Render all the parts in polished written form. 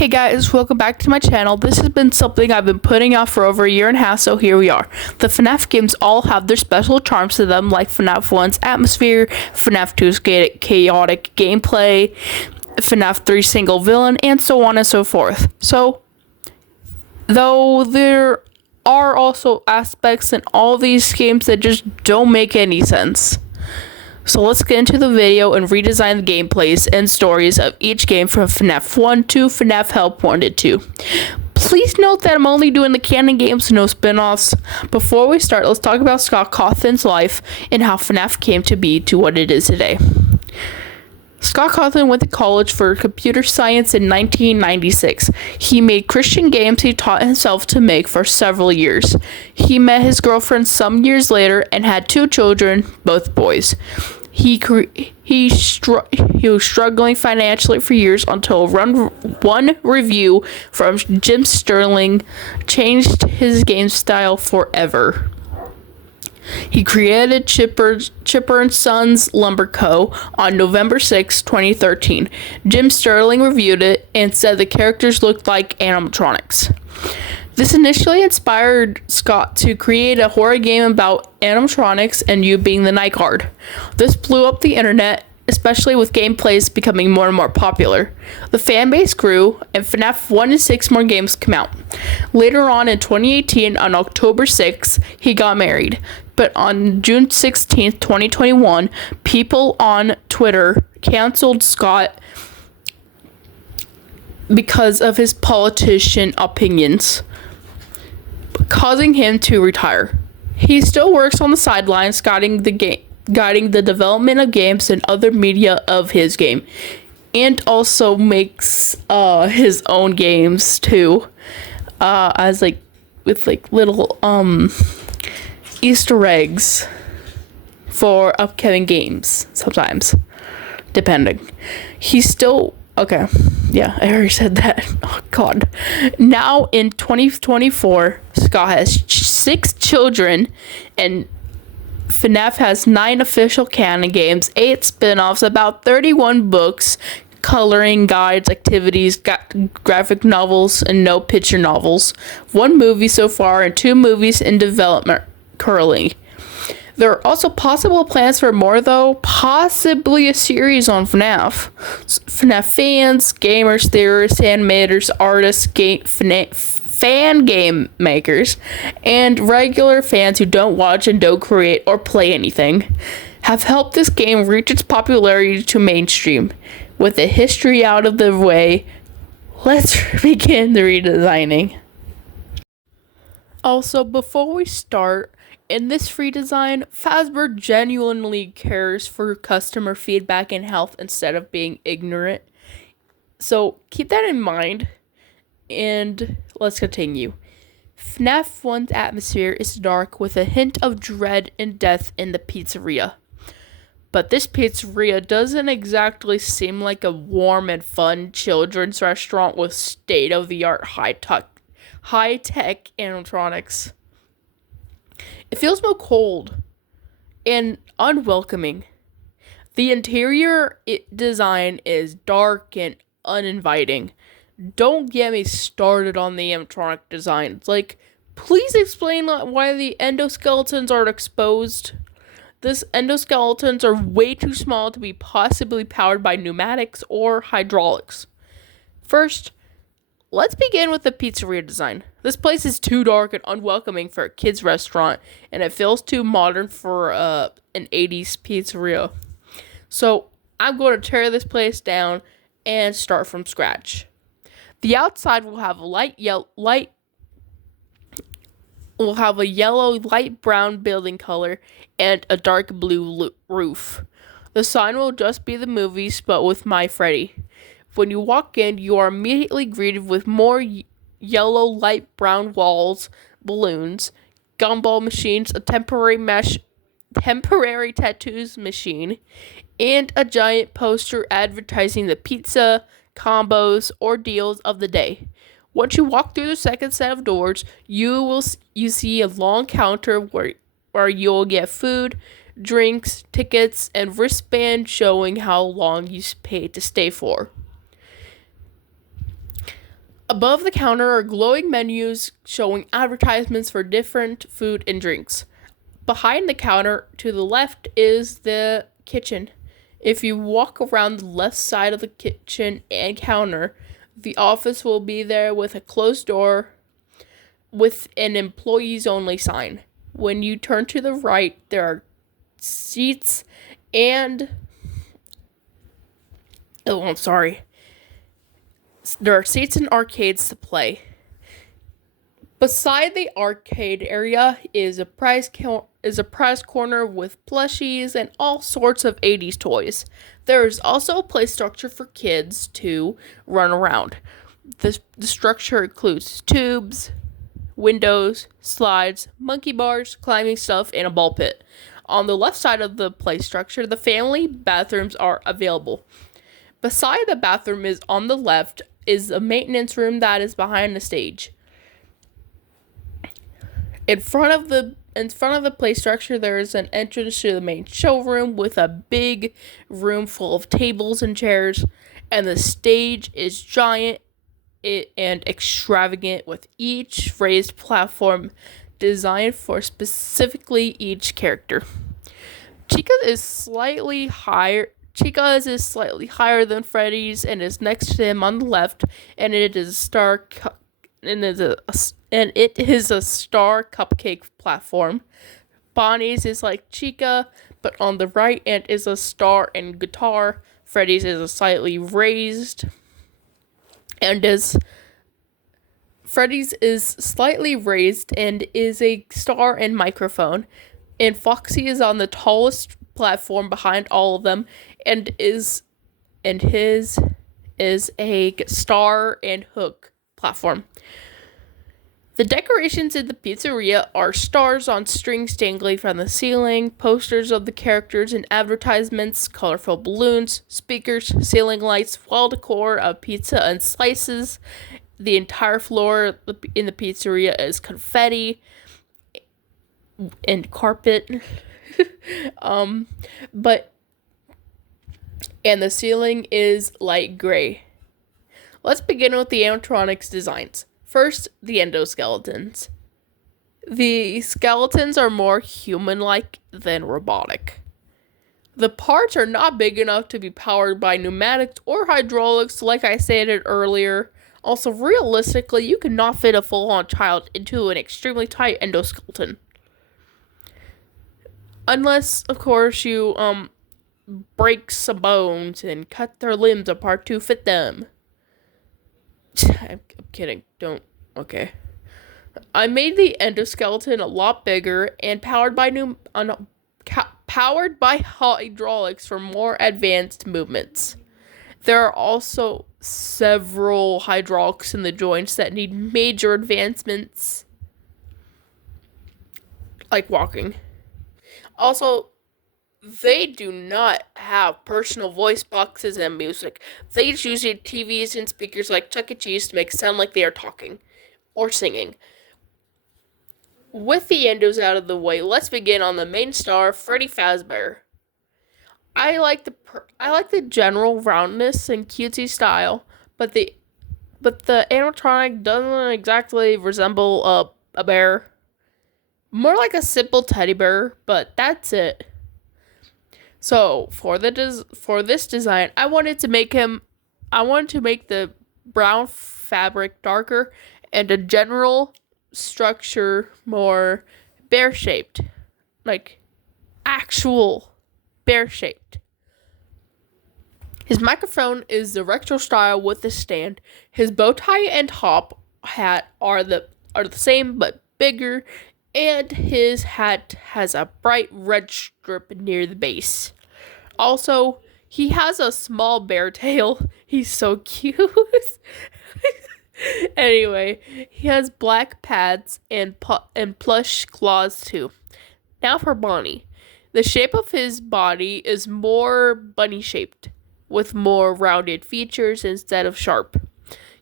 Hey guys, welcome back to my channel. This has been something I've been putting off for over a year and a half, so here we are. The FNaF games all have their special charms to them, like FNaF 1's atmosphere, FNaF 2's chaotic gameplay, FNaF 3's single villain, and so on and so forth. So, though there are also aspects in all these games that just don't make any sense. So let's get into the video and redesign the gameplays and stories of each game from FNaF 1 to FNaF Help Wanted 2. Please note that I'm only doing the canon games, no spin-offs. Before we start, let's talk about Scott Cawthon's life and how FNaF came to be to what it is today. Scott Cawthon went to college for computer science in 1996. He made Christian games he taught himself to make for several years. He met his girlfriend some years later and had 2 children, both boys. He was struggling financially for years until one review from Jim Sterling changed his game style forever. He created Chipper & Sons Lumber Co. on November 6, 2013. Jim Sterling reviewed it and said the characters looked like animatronics. This initially inspired Scott to create a horror game about animatronics and you being the night guard. This blew up the internet, especially with gameplays becoming more and more popular. The fan base grew, and FNaF 1 and 6 more games come out. Later on in 2018, on October 6th, he got married. But on June 16th, 2021, people on Twitter canceled Scott because of his politician opinions, causing him to retire. He still works on the sidelines, guiding the development of games and other media of his game, and also makes his own games too, as with little Easter eggs for upcoming games, sometimes, depending. He's still okay. Yeah, I already said that. Oh god. Now in 2024, Scott has 6 children, and FNaF has 9 official canon games, 8 spin-offs, about 31 books, coloring guides, activities, graphic novels, and no picture novels. 1 movie so far, and 2 movies in development currently. There are also possible plans for more, though, possibly a series on FNaF. FNaF fans, gamers, theorists, animators, artists, fan game makers, and regular fans who don't watch and don't create or play anything have helped this game reach its popularity to mainstream. With the history out of the way, let's begin the redesigning. Also, before we start, in this redesign, Fazbear genuinely cares for customer feedback and health instead of being ignorant. So keep that in mind, and let's continue. FNaF 1's atmosphere is dark with a hint of dread and death in the pizzeria. But this pizzeria doesn't exactly seem like a warm and fun children's restaurant with state-of-the-art high-tech animatronics. It feels more cold and unwelcoming. The interior design is dark and uninviting. Don't get me started on the animatronic design. Please explain why the endoskeletons are exposed. These endoskeletons are way too small to be possibly powered by pneumatics or hydraulics. First, let's begin with the pizzeria design. This place is too dark and unwelcoming for a kid's restaurant, and it feels too modern for an 80s pizzeria. So I'm going to tear this place down and start from scratch. The outside will have a yellow, light brown building color and a dark blue roof. The sign will just be the movies, but with My Freddy. When you walk in, you are immediately greeted with more yellow, light brown walls, balloons, gumball machines, a temporary tattoos machine, and a giant poster advertising the pizza, combos, or deals of the day. Once you walk through the second set of doors, you see a long counter where you'll get food, drinks, tickets, and wristbands showing how long you paid to stay for. Above the counter are glowing menus showing advertisements for different food and drinks. Behind the counter to the left is the kitchen. If you walk around the left side of the kitchen and counter, the office will be there with a closed door with an employees only sign. When you turn to the right, there are seats and there are seats and arcades to play. Beside the arcade area is a prize corner with plushies and all sorts of 80s toys. There is also a play structure for kids to run around. The structure includes tubes, windows, slides, monkey bars, climbing stuff, and a ball pit. On the left side of the play structure, the family bathrooms are available. Beside the bathroom is on the left is a maintenance room that is behind the stage. In front of the play structure, there is an entrance to the main showroom with a big room full of tables and chairs, and the stage is giant and extravagant with each raised platform designed for specifically each character. Chica's is slightly higher than Freddy's and is next to him on the left, and it is a star cupcake platform. Bonnie's is like Chica, but on the right and is a star and guitar. Freddy's is a slightly raised and is a star and microphone. And Foxy is on the tallest platform behind all of them and his is a star and hook platform. The decorations in the pizzeria are stars on strings dangling from the ceiling, posters of the characters and advertisements, colorful balloons, speakers, ceiling lights, wall decor of pizza and slices. The entire floor in the pizzeria is confetti and carpet. And the ceiling is light gray. Let's begin with the animatronics designs. First, the endoskeletons. The skeletons are more human-like than robotic. The parts are not big enough to be powered by pneumatics or hydraulics, like I stated earlier. Also, realistically, you cannot fit a full-on child into an extremely tight endoskeleton. Unless, of course, you break some bones and cut their limbs apart to fit them. I'm kidding. Don't. Okay. I made the endoskeleton a lot bigger and powered by hydraulics for more advanced movements. There are also several hydraulics in the joints that need major advancements, like walking. Also, they do not have personal voice boxes and music. They just use TVs and speakers like Chuck E. Cheese to make it sound like they are talking or singing. With the endos out of the way, let's begin on the main star, Freddy Fazbear. I like the general roundness and cutesy style, but the animatronic doesn't exactly resemble a bear. More like a simple teddy bear, but that's it. So for this design, I wanted to make the brown fabric darker and the general structure more bear-shaped, like actual bear-shaped. His microphone is the retro style with the stand. His bow tie and top hat are the same but bigger, and his hat has a bright red strip near the base. Also, he has a small bear tail. He's so cute. Anyway, he has black pads and plush claws too. Now for Bonnie. The shape of his body is more bunny-shaped, with more rounded features instead of sharp.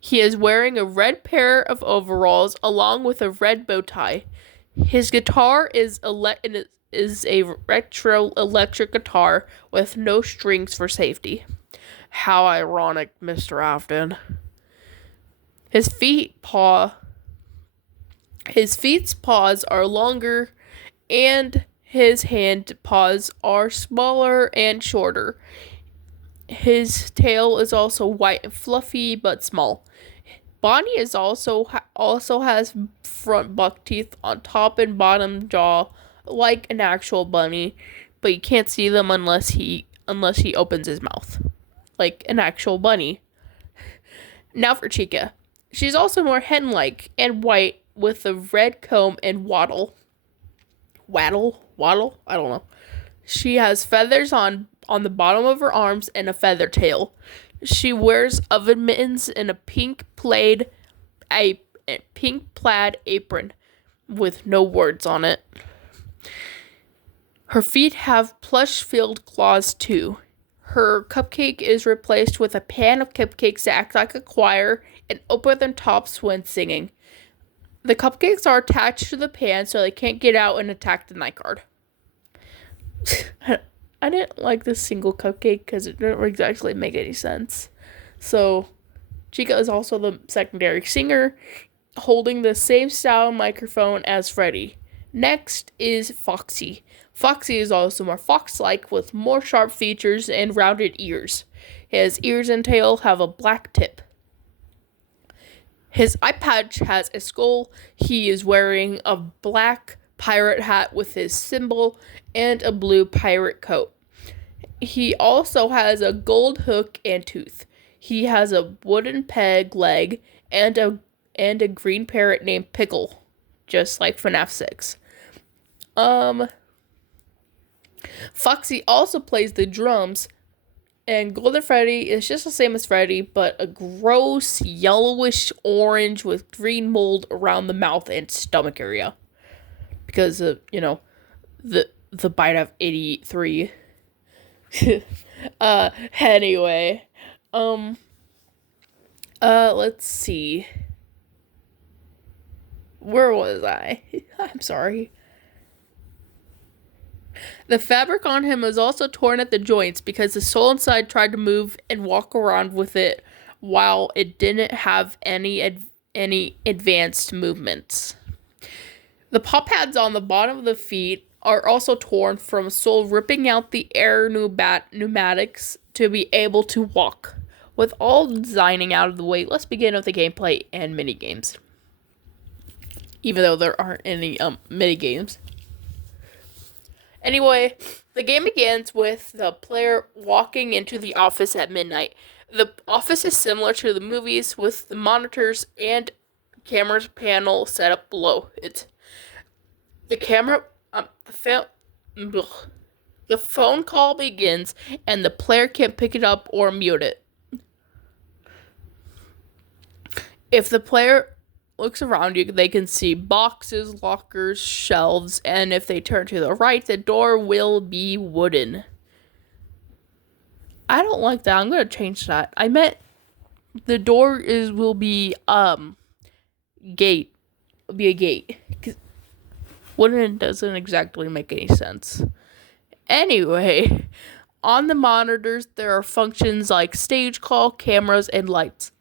He is wearing a red pair of overalls along with a red bow tie. His guitar is a retro electric guitar with no strings for safety. How ironic, Mr. Afton. His feet paw his feet's paws are longer and his hand paws are smaller and shorter. His tail is also white and fluffy but small. Bonnie is also has front buck teeth on top and bottom jaw like an actual bunny, but you can't see them unless he opens his mouth like an actual bunny. Now for Chica. She's also more hen-like and white with a red comb and waddle. Waddle? I don't know. She has feathers on the bottom of her arms and a feather tail. She wears oven mittens and a pink plaid apron with no words on it. Her feet have plush-filled claws too. Her cupcake is replaced with a pan of cupcakes that act like a choir and open their tops when singing. The cupcakes are attached to the pan so they can't get out and attack the night guard. I didn't like this single cupcake because it didn't exactly make any sense. So, Chica is also the secondary singer, holding the same style microphone as Freddy. Next is Foxy. Foxy is also more fox-like with more sharp features and rounded ears. His ears and tail have a black tip. His eye patch has a skull. He is wearing a black pirate hat with his symbol and a blue pirate coat. He also has a gold hook and tooth. He has a wooden peg leg and a green parrot named Pickle, just like FNaF 6. Foxy also plays the drums, and Golden Freddy is just the same as Freddy, but a gross yellowish orange with green mold around the mouth and stomach area. Because of, the bite of 83. Anyway. Let's see. Where was I? I'm sorry. The fabric on him is also torn at the joints because the soul inside tried to move and walk around with it while it didn't have any advanced movements. The paw pads on the bottom of the feet are also torn from Soul ripping out the air pneumatics to be able to walk. With all designing out of the way, let's begin with the gameplay and minigames. Even though there aren't any minigames. Anyway, the game begins with the player walking into the office at midnight. The office is similar to the movies with the monitors and cameras panel set up below it. The phone call begins and the player can't pick it up or mute it. If the player looks around you, they can see boxes, lockers, shelves, and if they turn to the right, the door will be wooden. I don't like that. I'm going to change that. I meant the door will be gate. It'll be a gate. 'Cause wooden doesn't exactly make any sense. Anyway, on the monitors, there are functions like stage call, cameras, and lights.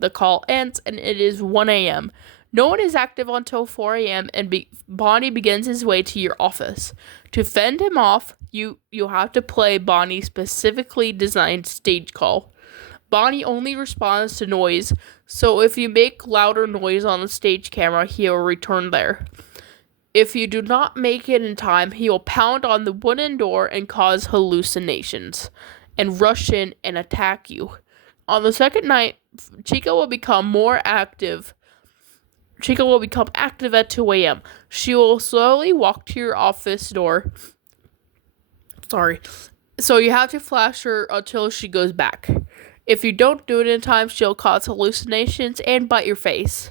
The call ends, and it is 1 a.m. No one is active until 4 a.m., and Bonnie begins his way to your office. To fend him off, you have to play Bonnie's specifically designed stage call. Bonnie only responds to noise, so if you make louder noise on the stage camera, he will return there. If you do not make it in time, he will pound on the wooden door and cause hallucinations, and rush in and attack you. On the second night, Chica will become active at 2 a.m. She will slowly walk to your office door. Sorry. So you have to flash her until she goes back. If you don't do it in time, she'll cause hallucinations and bite your face.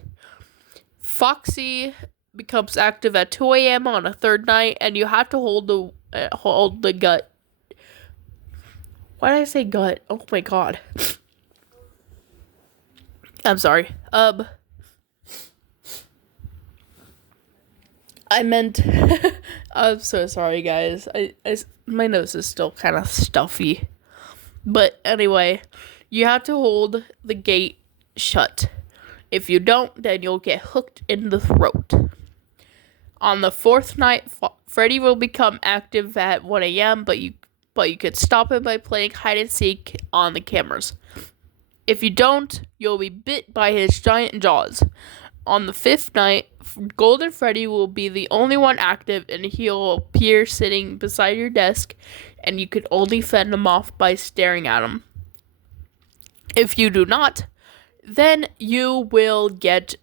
Foxy becomes active at 2 a.m. on a third night, and you have to hold the gut. Why did I say gut? Oh my god. I'm sorry. I meant. I'm so sorry, guys. My nose is still kind of stuffy. But anyway, you have to hold the gate shut. If you don't, then you'll get hooked in the throat. On the fourth night, Freddy will become active at 1 a.m., but you could stop him by playing hide and seek on the cameras. If you don't, you'll be bit by his giant jaws. On the fifth night, Golden Freddy will be the only one active, and he'll appear sitting beside your desk, and you could only fend him off by staring at him. If you do not, then you will get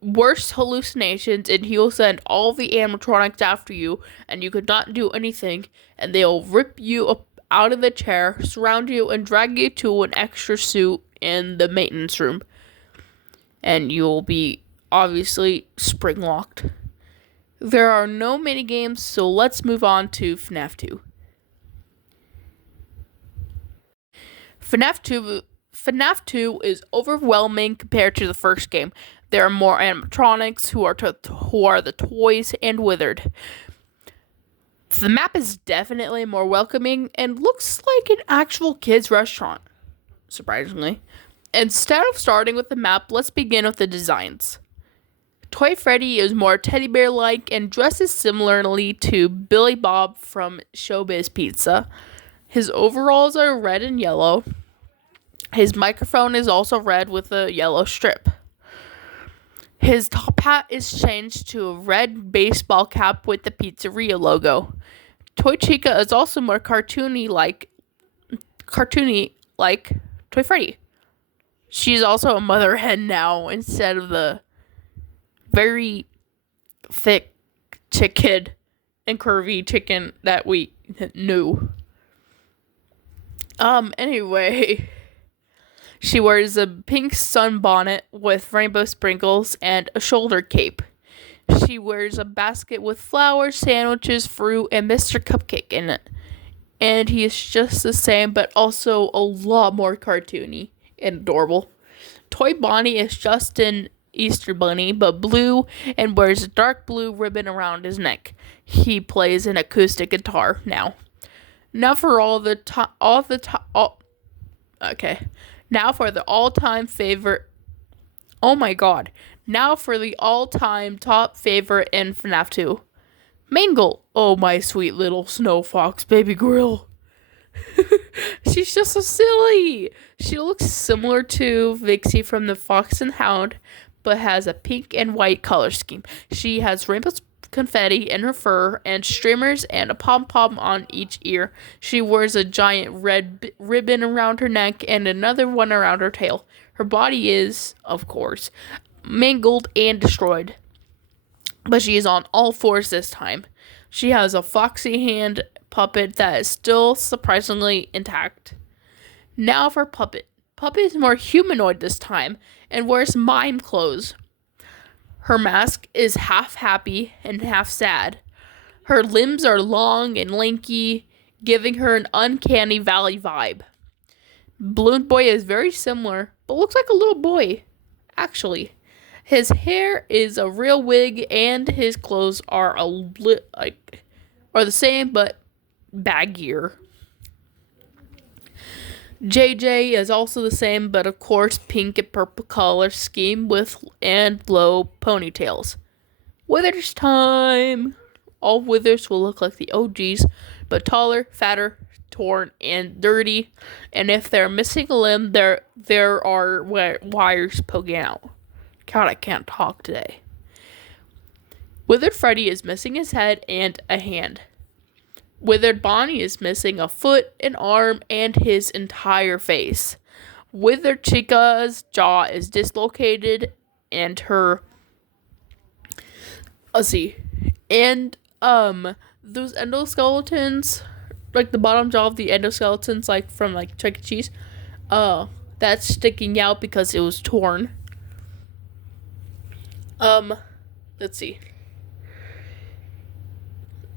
worse hallucinations, and he will send all the animatronics after you, and you could not do anything, and they'll rip you up out of the chair, surround you, and drag you to an extra suit in the maintenance room. And you'll be obviously spring locked. There are no mini games, so let's move on to FNaF 2. FNaF 2 is overwhelming compared to the first game. There are more animatronics who are the toys and withered. The map is definitely more welcoming and looks like an actual kids' restaurant, surprisingly. Instead of starting with the map, let's begin with the designs. Toy Freddy is more teddy bear-like and dresses similarly to Billy Bob from Showbiz Pizza. His overalls are red and yellow. His microphone is also red with a yellow strip. His top hat is changed to a red baseball cap with the pizzeria logo. Toy Chica is also more cartoony like Toy Freddy. She's also a mother hen now instead of the very thick chicken and curvy chicken that we knew. Anyway, she wears a pink sunbonnet with rainbow sprinkles and a shoulder cape. She wears a basket with flowers, sandwiches, fruit, and Mr. Cupcake in it. And he is just the same, but also a lot more cartoony and adorable. Toy Bonnie is just an Easter bunny, but blue, and wears a dark blue ribbon around his neck. He plays an acoustic guitar now. Now for Now for the all-time favorite. Oh my god. Now for the all-time top favorite in FNaF 2. Mangle. Oh, my sweet little snow fox baby girl. She's just so silly. She looks similar to Vixie from the Fox and Hound, but has a pink and white color scheme. She has rainbow confetti in her fur and streamers and a pom-pom on each ear. She wears a giant red ribbon around her neck and another one around her tail. Her body is, of course, mangled and destroyed, but she is on all fours this time. She has a foxy hand puppet that is still surprisingly intact. Now for Puppet. Puppet is more humanoid this time and wears mime clothes. Her mask is half happy and half sad. Her limbs are long and lanky, giving her an uncanny valley vibe. Balloon Boy is very similar, but looks like a little boy, actually. His hair is a real wig, and his clothes are are the same but baggier. JJ is also the same, but of course pink and purple color scheme and low ponytails. Withers time! All Withers will look like the OGs, but taller, fatter, torn, and dirty. And if they're missing a limb, there are wires poking out. God, I can't talk today. Withered Freddy is missing his head and a hand. Withered Bonnie is missing a foot, an arm, and his entire face. Withered Chica's jaw is dislocated, and her... Let's see. And, those endoskeletons, like the bottom jaw of the endoskeletons, like from, like, Chuck E. Cheese, that's sticking out because it was torn. Let's see.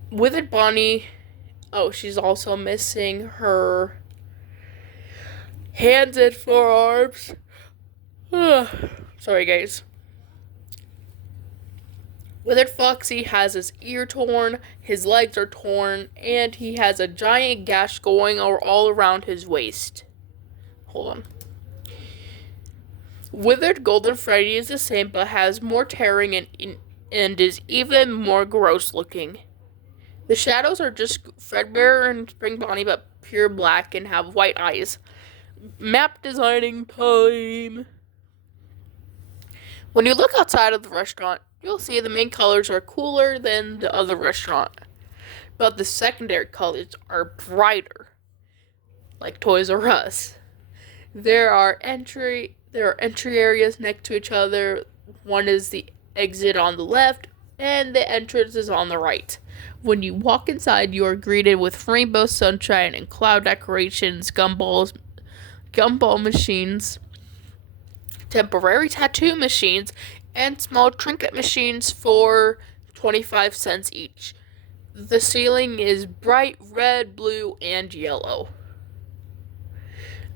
Withered Bonnie... Oh, she's also missing her hands and forearms. Sorry, guys. Withered Foxy has his ear torn, his legs are torn, and he has a giant gash going all around his waist. Hold on. Withered Golden Freddy is the same but has more tearing and is even more gross looking. The shadows are just Fredbear and Spring Bonnie but pure black and have white eyes. Map designing time. When you look outside of the restaurant, you'll see the main colors are cooler than the other restaurant, but the secondary colors are brighter, like Toys R Us. There are entry areas next to each other. One is the exit on the left, and the entrance is on the right. When you walk inside, you are greeted with rainbow sunshine and cloud decorations, gumball machines, temporary tattoo machines, and small trinket machines for 25 cents each. The ceiling is bright red, blue, and yellow.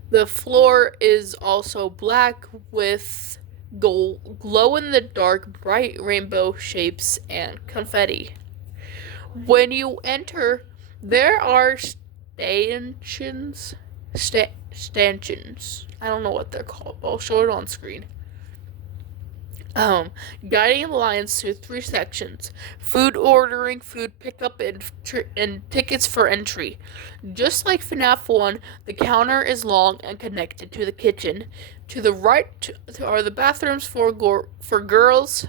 The floor is also black with glow-in-the-dark bright rainbow shapes and confetti. When you enter, there are stanchions. I don't know what they're called, but I'll show it on screen. Guiding the lines to 3 sections: food ordering, food pickup, and tickets for entry. Just like FNaF 1, the counter is long and connected to the kitchen. To the right are the bathrooms for girls, for girls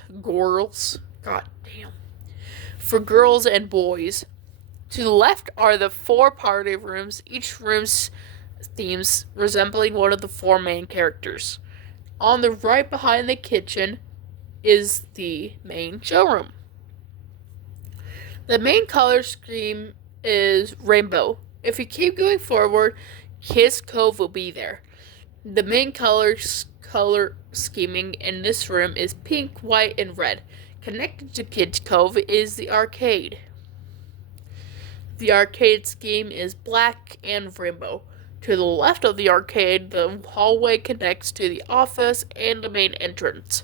and boys. To the left are the 4 party rooms, each room's themes resembling one of the 4 main characters. On the right behind the kitchen is the main showroom. The main color scheme is rainbow. If you keep going forward, Kids Cove will be there. The main color scheming in this room is pink, white, and red. Connected to Kids Cove is the arcade. The arcade scheme is black and rainbow. To the left of the arcade, the hallway connects to the office and the main entrance.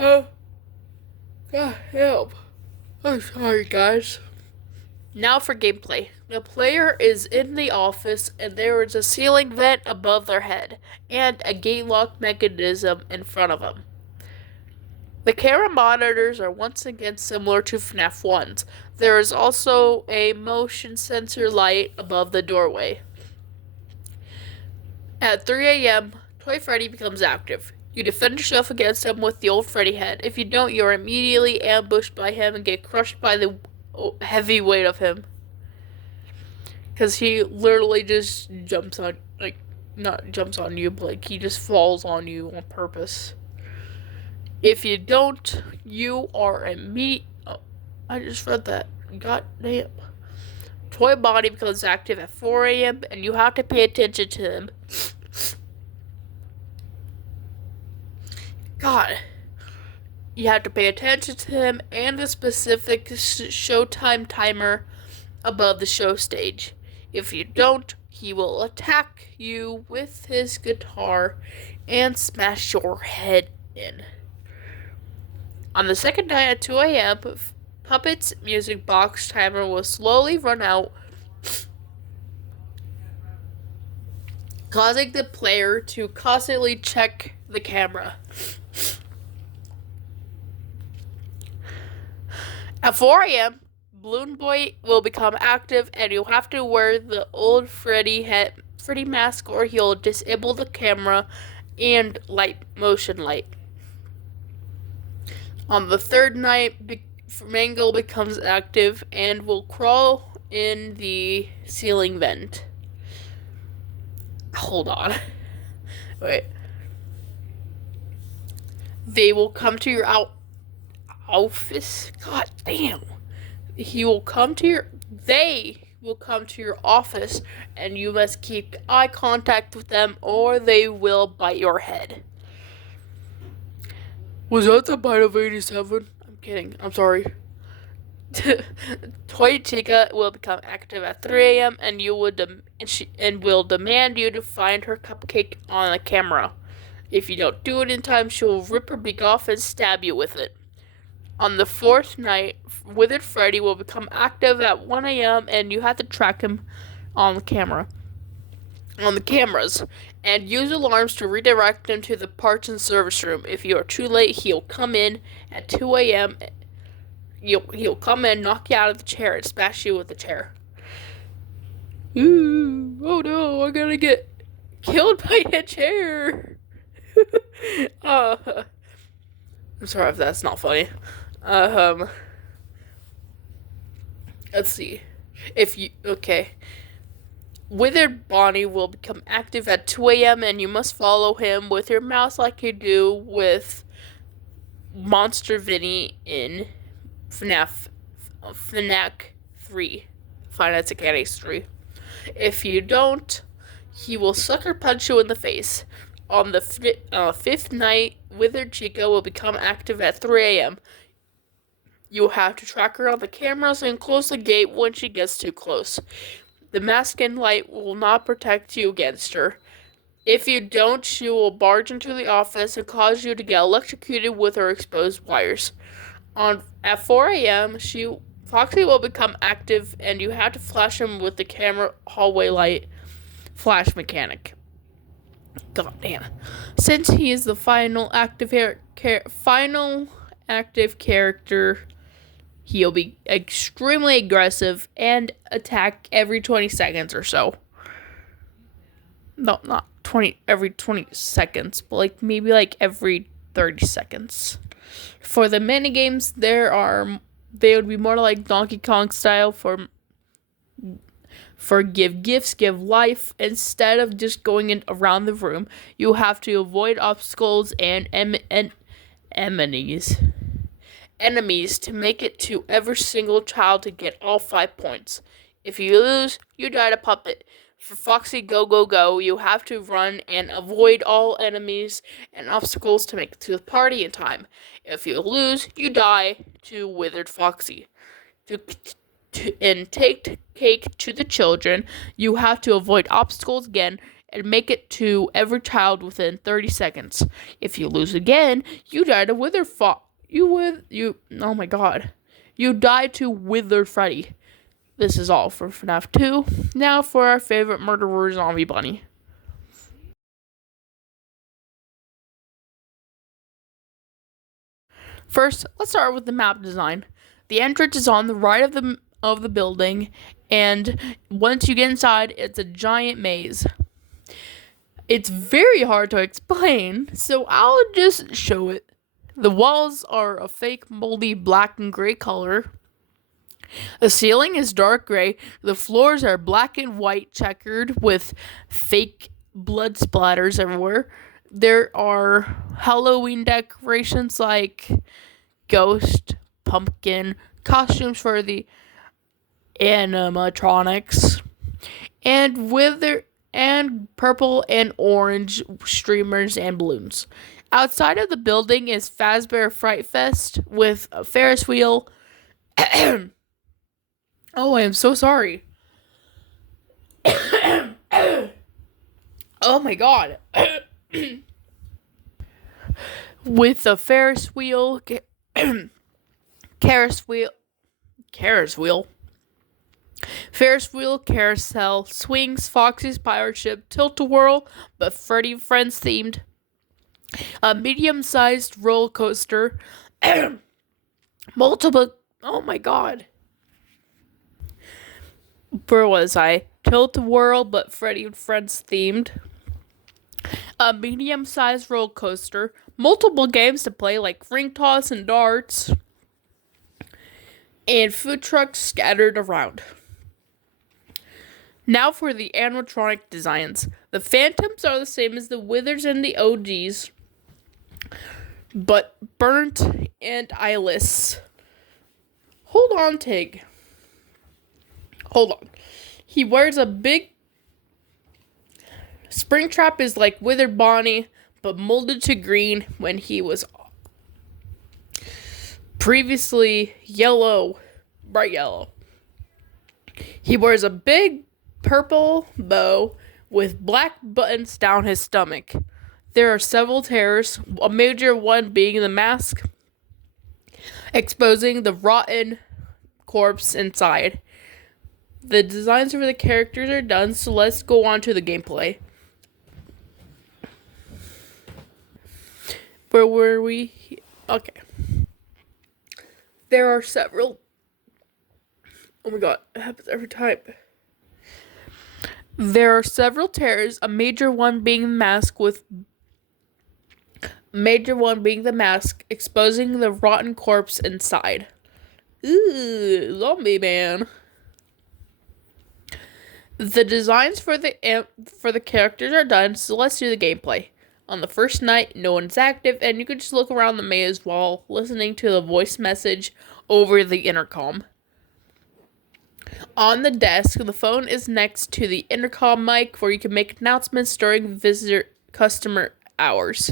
Oh, God help. I'm sorry, guys. Now for gameplay. The player is in the office and there is a ceiling vent above their head and a gate lock mechanism in front of them. The camera monitors are once again similar to FNaF 1's. There is also a motion sensor light above the doorway. At 3 a.m., Toy Freddy becomes active. You defend yourself against him with the old Freddy head. If you don't, you are immediately ambushed by him and get crushed by the heavy weight of him. Because he literally just jumps on, not jumps on you, but he just falls on you on purpose. If you don't, you are I just read that. God damn. Toy Bonnie becomes active at 4 a.m. and you have to pay attention to him. God. You have to pay attention to him and the specific showtime timer above the show stage. If you don't, he will attack you with his guitar and smash your head in. On the second night at 2 a.m., Puppet's music box timer will slowly run out, causing the player to constantly check the camera. At 4 a.m., Balloon Boy will become active and you'll have to wear the old Freddy mask or he'll disable the camera and motion light. On the third night, Mangle becomes active and will crawl in the ceiling vent. Hold on. Wait. They will come to your office. God damn. They will come to your office and you must keep eye contact with them or they will bite your head. Was that the bite of 87? I'm kidding. I'm sorry. Toy Chica will become active at 3 a.m. and will demand you to find her cupcake on the camera. If you don't do it in time, she'll rip her beak off and stab you with it. On the fourth night, Withered Freddy will become active at 1 a.m. and you have to track him on the cameras, and use alarms to redirect him to the parts and service room. If you are too late, he'll come in at 2 a.m. He'll come in, knock you out of the chair, and smash you with the chair. Ooh, oh no, I'm gonna get killed by a chair. I'm sorry if that's not funny. Let's see. Withered Bonnie will become active at 2 a.m. and you must follow him with your mouse like you do with Monster Vinny in FNaF 3. Five Nights at Freddy's 3. If you don't, he will sucker punch you in the face. On the fifth night, Withered Chica will become active at 3 a.m. You will have to track her on the cameras and close the gate when she gets too close. The mask and light will not protect you against her. If you don't, she will barge into the office and cause you to get electrocuted with her exposed wires. At 4 a.m., Foxy will become active and you have to flash him with the camera hallway light flash mechanic. God damn. Since he is the final active character, he'll be extremely aggressive and attack every 20 seconds or so. No, not 20 every 20 seconds, but maybe every 30 seconds. For the minigames, they would be more like Donkey Kong style for give gifts, give life. Instead of just going around the room, you have to avoid obstacles and enemies to make it to every single child to get all 5 points. If you lose, you die to Puppet. For Foxy Go Go Go, you have to run and avoid all enemies and obstacles to make it to the party in time. If you lose, you die to Withered Foxy. And take cake to the children, you have to avoid obstacles again and make it to every child within 30 seconds. If you lose again, you die to Withered oh my god. You die to Withered Freddy. This is all for FNaF 2. Now for our favorite murderer zombie bunny. First, let's start with the map design. The entrance is on the right of the building, and once you get inside, it's a giant maze. It's very hard to explain, so I'll just show it. The walls are a fake moldy black and gray color. The ceiling is dark gray. The floors are black and white checkered with fake blood splatters everywhere. There are Halloween decorations like ghost, pumpkin, costumes for the animatronics, and purple and orange streamers and balloons. Outside of the building is Fazbear Fright Fest with a Ferris wheel. Oh, I am so sorry. Oh my god. With a Ferris wheel, carousel, swings, Foxy's pirate ship, tilt-a-whirl, but Freddy Friends themed, a medium-sized roller coaster, multiple, oh my god. Where was I? Tilt-a-whirl, but Freddy Friends themed, a medium-sized roller coaster, multiple games to play like ring toss and darts, and food trucks scattered around. Now for the animatronic designs. The Phantoms are the same as the Withers and the OGs, but burnt and eyeless. Hold on, Tig. Hold on. He wears a big... Springtrap is like Withered Bonnie, but molded to green when he was previously yellow, bright yellow. He wears a big purple bow with black buttons down his stomach. There are several tears, a major one being the mask, exposing the rotten corpse inside. The designs for the characters are done, so let's go on to the gameplay. Where were we? Okay. There are several. Oh my god, it happens every time. There are several tears, a major one being the mask exposing the rotten corpse inside. Ooh, zombie man. The designs for the characters are done, so let's do the gameplay. On the first night, no one's active, and you can just look around the maze while listening to the voice message over the intercom. On the desk, the phone is next to the intercom mic where you can make announcements during customer hours.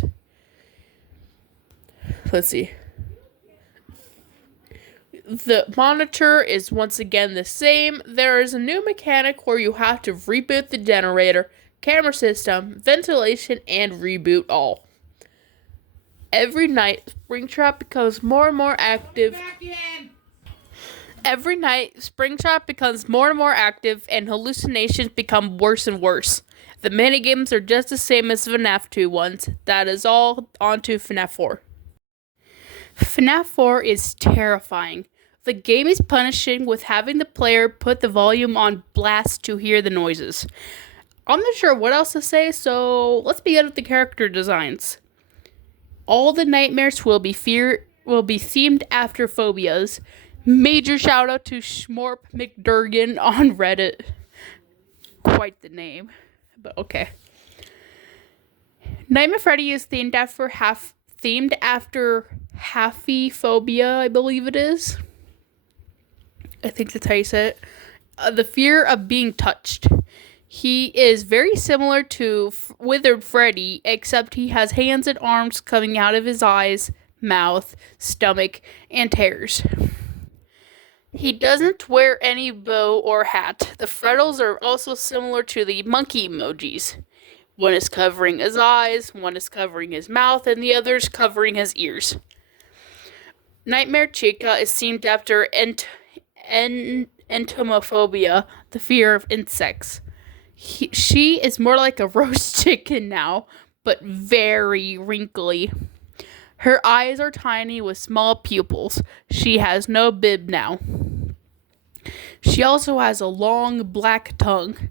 Let's see. The monitor is once again the same. There is a new mechanic where you have to reboot the generator, camera system, ventilation, and reboot all. Every night, Springtrap becomes more and more active. Every night, Springtrap becomes more and more active, and hallucinations become worse and worse. The minigames are just the same as FNaF 2 ones. That is all. On to FNaF 4. FNaF 4 is terrifying. The game is punishing with having the player put the volume on blast to hear the noises. I'm not sure what else to say, so let's begin with the character designs. All the nightmares will be themed after phobias. Major shout out to Schmorp McDurgan on Reddit. Quite the name, but okay. Nightmare Freddy is themed after HEHEHE, I believe it is. I think that's how you say it. The fear of being touched. He is very similar to Withered Freddy, except he has hands and arms coming out of his eyes, mouth, stomach, and tears. He doesn't wear any bow or hat. The freckles are also similar to the monkey emojis. One is covering his eyes, one is covering his mouth, and the other is covering his ears. Nightmare Chica is themed after entomophobia, the fear of insects. She is more like a roast chicken now, but very wrinkly. Her eyes are tiny with small pupils. She has no bib now. She also has a long black tongue.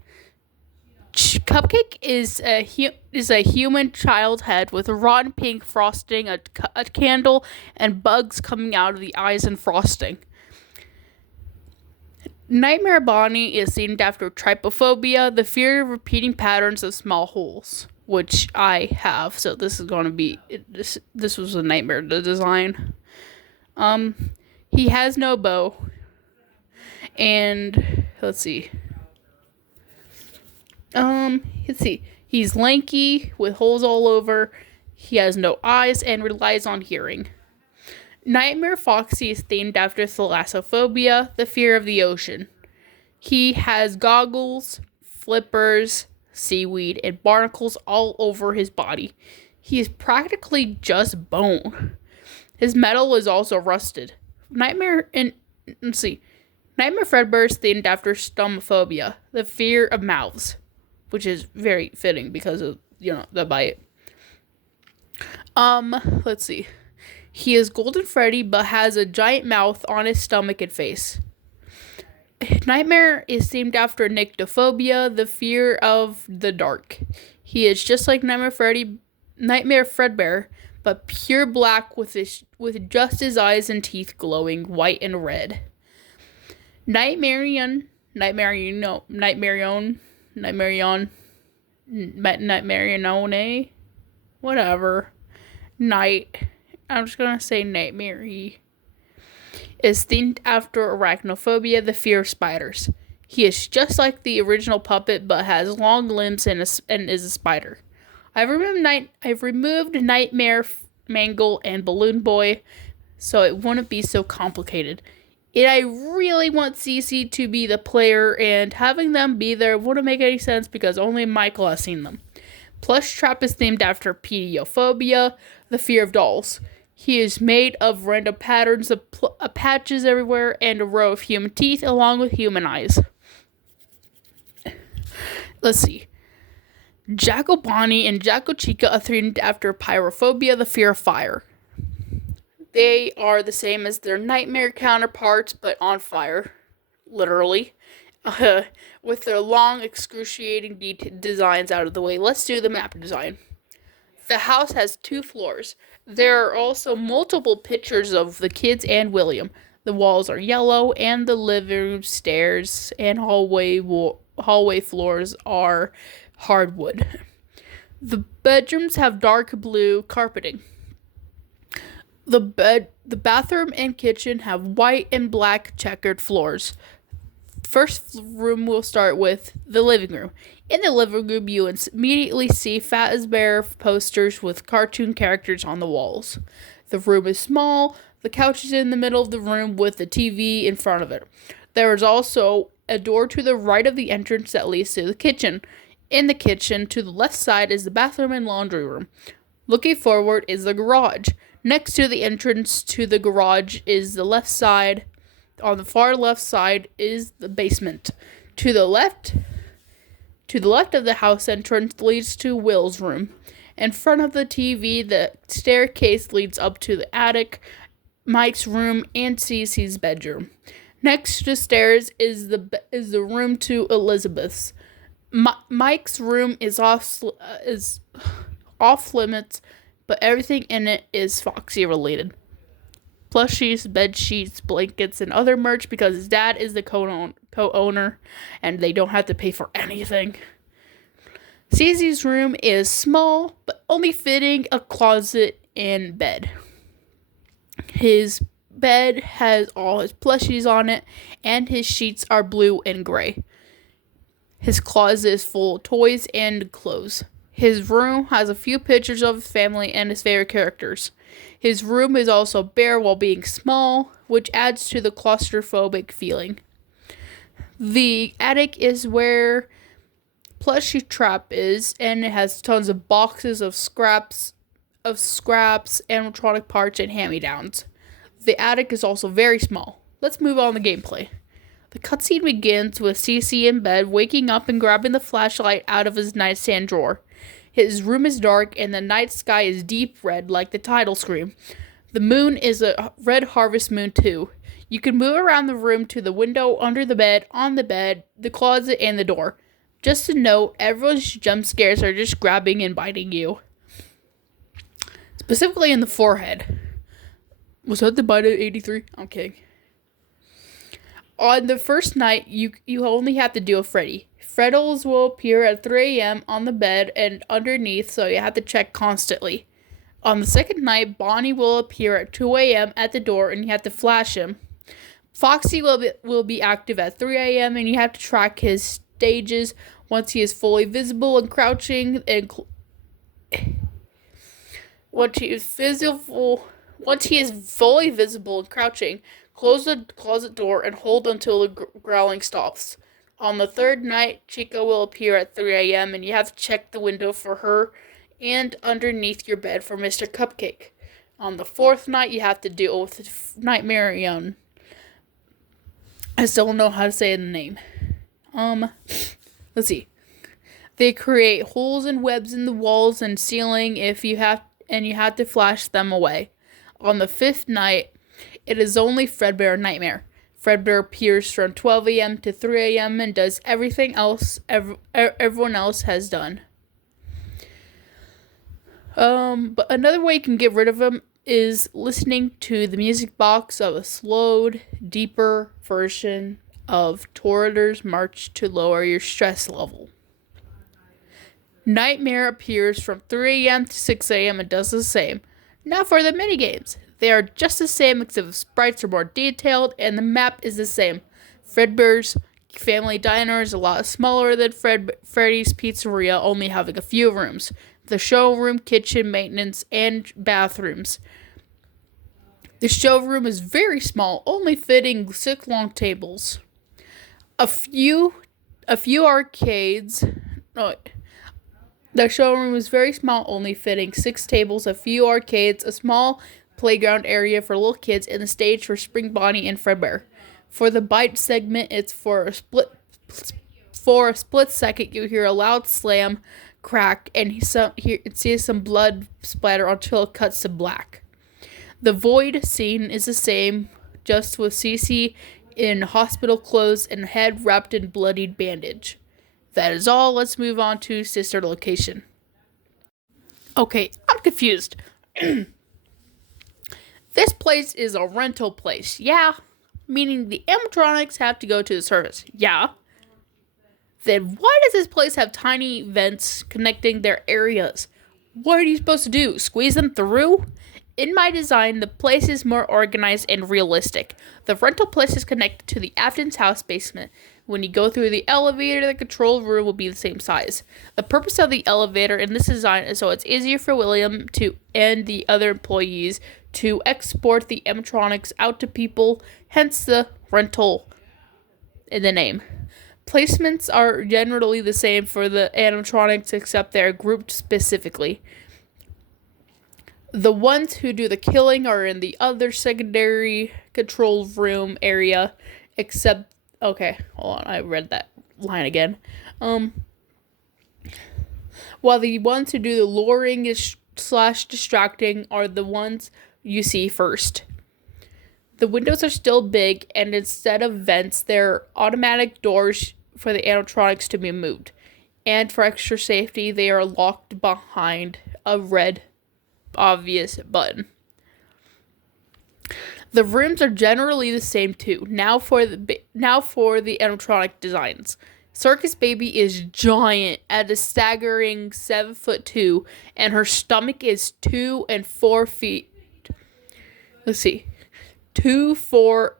Cupcake is a human child head with a rotten pink frosting, a candle, and bugs coming out of the eyes and frosting. Nightmare Bonnie is themed after trypophobia, the fear of repeating patterns of small holes, which I have. So this is going to be this was a nightmare to design. He has no bow, and let's see. He's lanky with holes all over. He has no eyes and relies on hearing. Nightmare Foxy is themed after thalassophobia, the fear of the ocean. He has goggles, flippers, seaweed, and barnacles all over his body. He is practically just bone. His metal is also rusted. Nightmare Fredbear is themed after stomophobia, the fear of mouths, which is very fitting because of, the bite. Let's see. He is Golden Freddy, but has a giant mouth on his stomach and face. Nightmare is themed after nyctophobia, the fear of the dark. He is just like Nightmare Fredbear, but pure black with just his eyes and teeth glowing white and red. Nightmarion, whatever. I'm just gonna say Nightmare is themed after arachnophobia, the fear of spiders. He is just like the original puppet, but has long limbs and is a spider. I've removed Nightmare Mangle and Balloon Boy, so it wouldn't be so complicated. I really want Cece to be the player, and having them be there wouldn't make any sense because only Michael has seen them. Plush Trap is themed after pediophobia, the fear of dolls. He is made of random patterns of patches everywhere and a row of human teeth along with human eyes. Let's see. Jackal Bonnie and Jackal Chica are themed after pyrophobia, the fear of fire. They are the same as their nightmare counterparts, but on fire, literally. With their long, excruciating designs out of the way, let's do the map design. The house has 2 floors. There are also multiple pictures of the kids and William. The walls are yellow, and the living room, stairs, and hallway floors are hardwood. The bedrooms have dark blue carpeting. The bathroom and kitchen have white and black checkered floors. First room we'll start with the living room. In the living room, you immediately see Fazbear posters with cartoon characters on the walls. The room is small. The couch is in the middle of the room with the TV in front of it. There is also a door to the right of the entrance that leads to the kitchen. In the kitchen, to the left side, is the bathroom and laundry room. Looking forward is the garage. Next to the entrance to the garage is the left side. On the far left side is the basement. To the left of the house entrance leads to Will's room. In front of the TV, the staircase leads up to the attic, Mike's room, and Cece's bedroom. Next to the stairs is the room to Elizabeth's. Mike's room is off limits, but everything in it is Foxy related. Plushies, bed sheets, blankets, and other merch because his dad is the co-owner and they don't have to pay for anything. Cece's room is small, but only fitting a closet and bed. His bed has all his plushies on it, and his sheets are blue and gray. His closet is full of toys and clothes. His room has a few pictures of his family and his favorite characters. His room is also bare while being small, which adds to the claustrophobic feeling. The attic is where Plushie Trap is, and it has tons of boxes of scraps, animatronic parts, and hand-me-downs. The attic is also very small. Let's move on to gameplay. The cutscene begins with Cece in bed, waking up and grabbing the flashlight out of his nightstand drawer. His room is dark, and the night sky is deep red like the title screen. The moon is a red harvest moon too. You can move around the room to the window, under the bed, on the bed, the closet, and the door. Just a note, everyone's jump scares are just grabbing and biting you. Specifically in the forehead. Was that the bite of 83? I'm kidding. On the first night, you only have to do a Freddy. Freddles will appear at 3 a.m. on the bed and underneath, so you have to check constantly. On the second night, Bonnie will appear at 2 a.m. at the door, and you have to flash him. Foxy will be active at 3 a.m., and you have to track his stages once he is fully visible and crouching. Once he is fully visible and crouching, close the closet door and hold until the growling stops. On the third night, Chica will appear at 3 a.m. and you have to check the window for her and underneath your bed for Mr. Cupcake. On the fourth night, you have to deal with Nightmare Young. I still don't know how to say the name. Let's see. They create holes and webs in the walls and ceiling you have to flash them away. On the fifth night, it is only Fredbear Nightmare. Fredbear appears from 12 a.m. to 3 a.m. and does everything else everyone else has done. But another way you can get rid of him is listening to the music box of a slowed, deeper version of Toreador's March to lower your stress level. Nightmare appears from 3 a.m. to 6 a.m. and does the same. Now for the minigames. They are just the same except the sprites are more detailed and the map is the same. Fredbear's Family Diner is a lot smaller than Freddy's Pizzeria, only having a few rooms. The showroom, kitchen, maintenance, and bathrooms. The showroom is very small, only fitting 6 long tables. A few arcades. The showroom is very small, only fitting 6 tables, a few arcades, a small playground area for little kids, and a stage for Spring Bonnie and Fredbear. For the bite segment, it's for a For a split second, you hear a loud slam, crack, and he sees some blood splatter until it cuts to black. The void scene is the same, just with Cece in hospital clothes and head wrapped in bloodied bandage. That is all. Let's move on to sister location. Okay, I'm confused. This place is a rental place, yeah? Meaning the animatronics have to go to the service, yeah? Then why does this place have tiny vents connecting their areas? What are you supposed to do? Squeeze them through? In my design, the place is more organized and realistic. The rental place is connected to the Afton's house basement. When you go through the elevator, the control room will be the same size. The purpose of the elevator in this design is so it's easier for William and the other employees to export the animatronics out to people, hence the rental in the name. Placements are generally the same for the animatronics, except they're grouped specifically. The ones who do the killing are in the other secondary control room area, except... Okay, hold on, I read that line again. While the ones who do the luring / distracting are the ones you see first. The windows are still big, and instead of vents, they're automatic doors for the animatronics to be moved. And for extra safety, they are locked behind a red, obvious button. The rooms are generally the same too. Now for the animatronic designs. Circus Baby is giant at a staggering 7'2", and her stomach is 2 and 4 feet. Let's see. 2 foot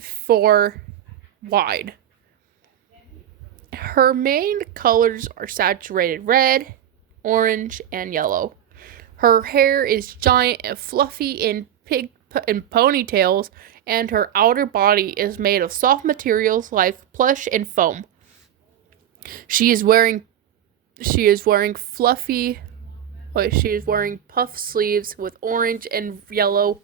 4 wide. Her main colors are saturated red, orange, and yellow. Her hair is giant and fluffy in ponytails, and her outer body is made of soft materials like plush and foam. She is wearing puff sleeves with orange and yellow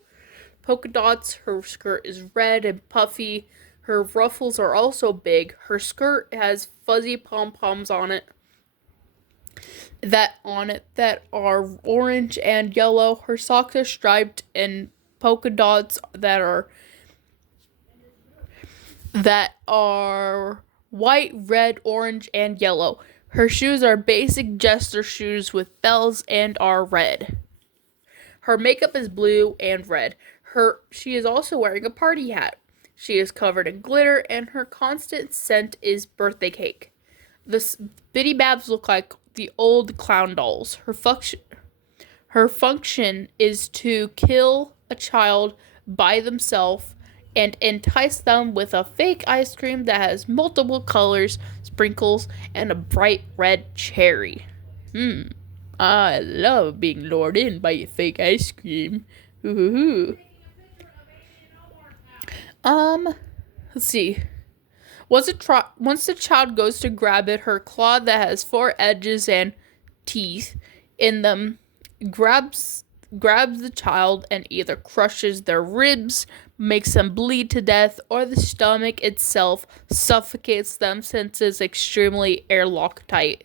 polka dots. Her skirt is red and puffy. Her ruffles are also big. Her skirt has fuzzy pom-poms on it that are orange and yellow. Her socks are striped and polka dots that are white, red, orange, and yellow. Her shoes are basic jester shoes with bells and are red. Her makeup is blue and red. She is also wearing a party hat. She is covered in glitter, and her constant scent is birthday cake. The Bitty Babs look like the old clown dolls. Her function is to kill a child by themselves and entice them with a fake ice cream that has multiple colors, sprinkles, and a bright red cherry. I love being lured in by a fake ice cream. Ooh. Let's see. Once the child goes to grab it, her claw that has 4 edges and teeth in them grabs the child and either crushes their ribs, makes them bleed to death, or the stomach itself suffocates them since it's extremely airlock tight.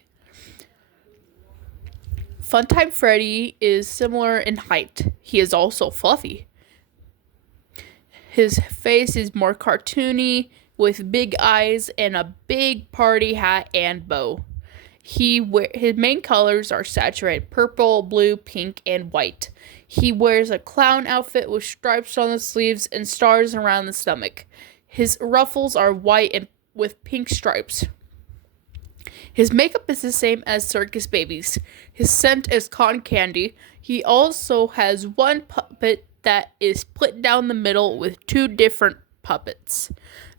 Funtime Freddy is similar in height. He is also fluffy. His face is more cartoony, with big eyes and a big party hat and bow. His main colors are saturated purple, blue, pink, and white. He wears a clown outfit with stripes on the sleeves and stars around the stomach. His ruffles are white and with pink stripes. His makeup is the same as Circus Baby's. His scent is cotton candy. He also has one puppet that is split down the middle with 2 different puppets.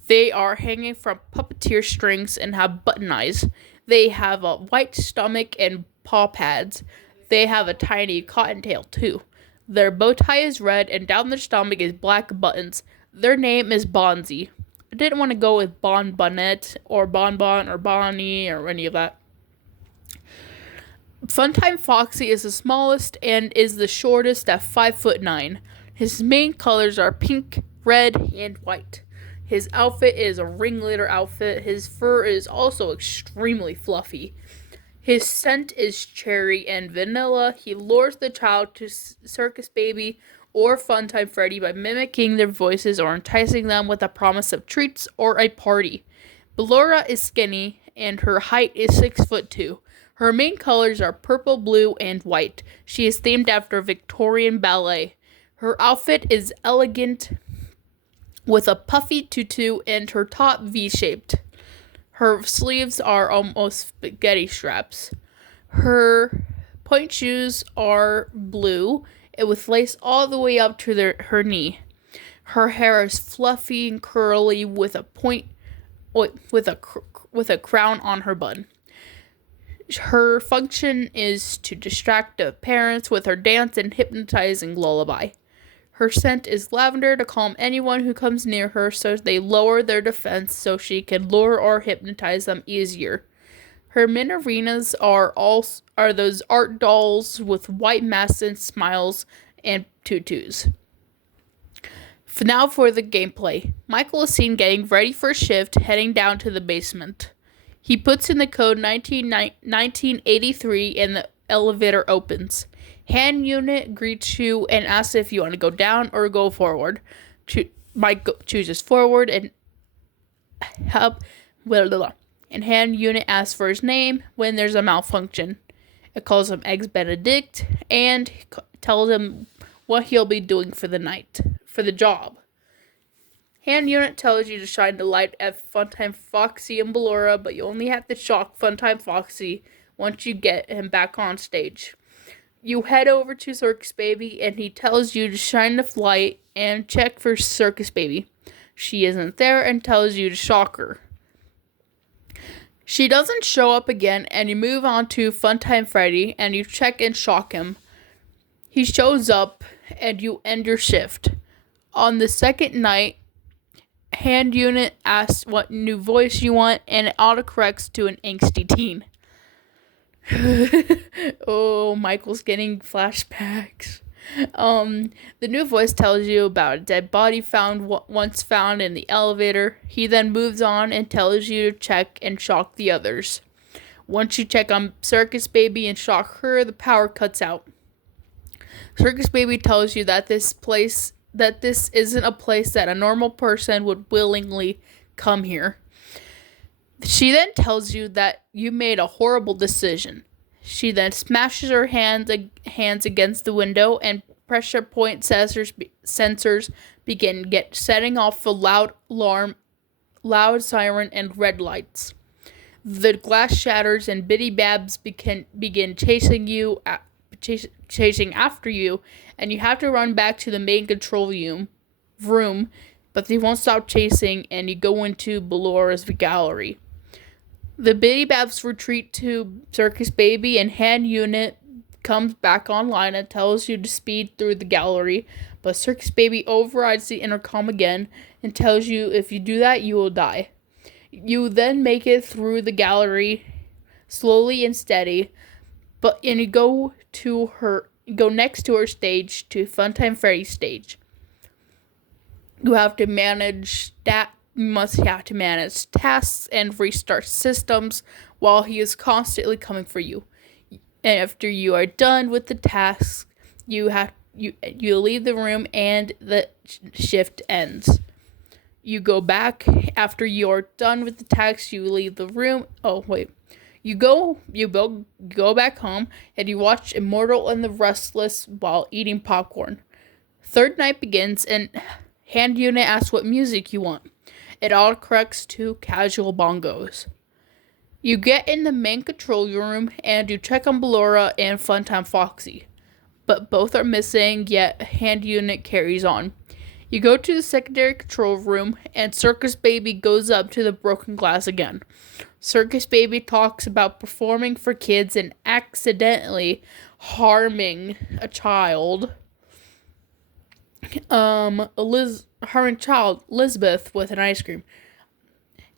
They are hanging from puppeteer strings and have button eyes. They have a white stomach and paw pads. They have a tiny cottontail too. Their bow tie is red and down their stomach is black buttons. Their name is Bonzi. I didn't want to go with Bonbonette or Bonbon or Bonnie or any of that. Funtime Foxy is the smallest and is the shortest at 5'9". His main colors are pink, red, and white. His outfit is a ringleader outfit. His fur is also extremely fluffy. His scent is cherry and vanilla. He lures the child to Circus Baby or Funtime Freddy by mimicking their voices or enticing them with a promise of treats or a party. Ballora is skinny and her height is 6'2". Her main colors are purple, blue, and white. She is themed after Victorian ballet. Her outfit is elegant with a puffy tutu and her top V-shaped. Her sleeves are almost spaghetti straps. Her point shoes are blue with lace all the way up to her knee. Her hair is fluffy and curly with a crown on her bun. Her function is to distract the parents with her dance and hypnotizing lullaby. Her scent is lavender to calm anyone who comes near her so they lower their defense so she can lure or hypnotize them easier. Her Minarinas are those art dolls with white masks and smiles and tutus. Now for the gameplay. Michael is seen getting ready for shift, heading down to the basement. He puts in the code 1983 and the elevator opens. Hand unit greets you and asks if you want to go down or go forward. Mike chooses forward and help. And hand unit asks for his name when there's a malfunction. It calls him Eggs Benedict and tells him what he'll be doing for the night, for the job. Hand unit tells you to shine the light at Funtime Foxy and Ballora, but you only have to shock Funtime Foxy once you get him back on stage. You head over to Circus Baby, and he tells you to shine the light and check for Circus Baby. She isn't there and tells you to shock her. She doesn't show up again, and you move on to Funtime Freddy, and you check and shock him. He shows up, and you end your shift. On the second night, hand unit asks what new voice you want, and it autocorrects to an angsty teen. Oh, Michael's getting flashbacks. The new voice tells you about a dead body once found in the elevator. He then moves on and tells you to check and shock the others. Once you check on Circus Baby and shock her, the power cuts out. Circus Baby tells you that this isn't a place that a normal person would willingly come here. She then tells you that you made a horrible decision. She then smashes her hands against the window and pressure point sensors begin setting off a loud alarm, loud siren, and red lights. The glass shatters and Biddy Babs begin chasing after you, and you have to run back to the main control room, but they won't stop chasing, and you go into Ballora's gallery. The Biddy Babs retreat to Circus Baby, and hand unit comes back online and tells you to speed through the gallery, but Circus Baby overrides the intercom again and tells you if you do that, you will die. You then make it through the gallery slowly and steady, and you go next to her stage, to Funtime Freddy's stage. You have to manage that. You must have to manage tasks and restart systems while he is constantly coming for you. And after you are done with the tasks, you leave the room and the shift ends. You go back after you're done with the tasks. You leave the room. Oh wait, you go back home and you watch Immortal and the Restless while eating popcorn. Third night begins and hand unit asks what music you want. It autocorrects to casual bongos. You get in the main control room and you check on Ballora and Funtime Foxy, but both are missing, yet hand unit carries on. You go to the secondary control room and Circus Baby goes up to the broken glass again. Circus Baby talks about performing for kids and accidentally harming a child. Elizabeth with an ice cream.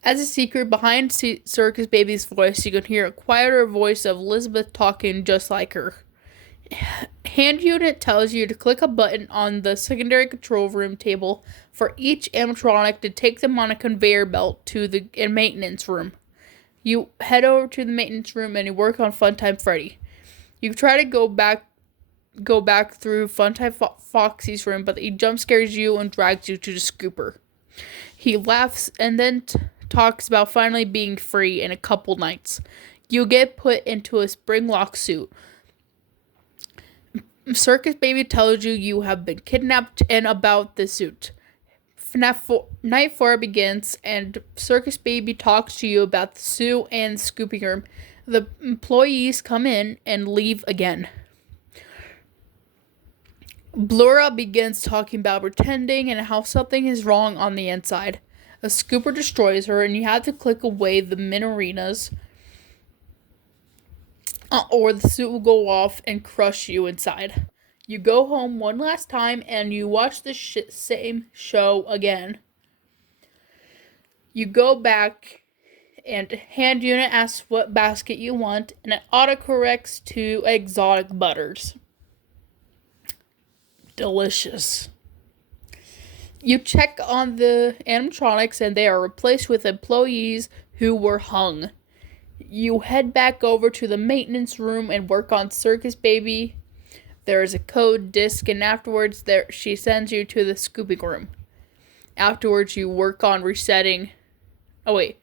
As a secret behind Circus Baby's voice, you can hear a quieter voice of Elizabeth talking just like her. Hand unit tells you to click a button on the secondary control room table for each animatronic to take them on a conveyor belt to the maintenance room. You head over to the maintenance room and you work on Funtime Freddy. You try to go back through Funtime Foxy's room, but he jump scares you and drags you to the scooper. He laughs and then talks about finally being free in a couple nights. You get put into a spring lock suit. Circus Baby tells you have been kidnapped and about the suit. Night 4 begins, and Circus Baby talks to you about the suit and the scooping room. The employees come in and leave again. Blura begins talking about pretending and how something is wrong on the inside. A scooper destroys her, and you have to click away the arenas, or the suit will go off and crush you inside. You go home one last time, and you watch the same show again. You go back, and Hand Unit asks what basket you want, and it autocorrects to exotic butters. Delicious. You check on the animatronics, and they are replaced with employees who were hung. You head back over to the maintenance room and work on Circus Baby. There is a code disc, and afterwards she sends you to the scooping room. Afterwards, you work on resetting. And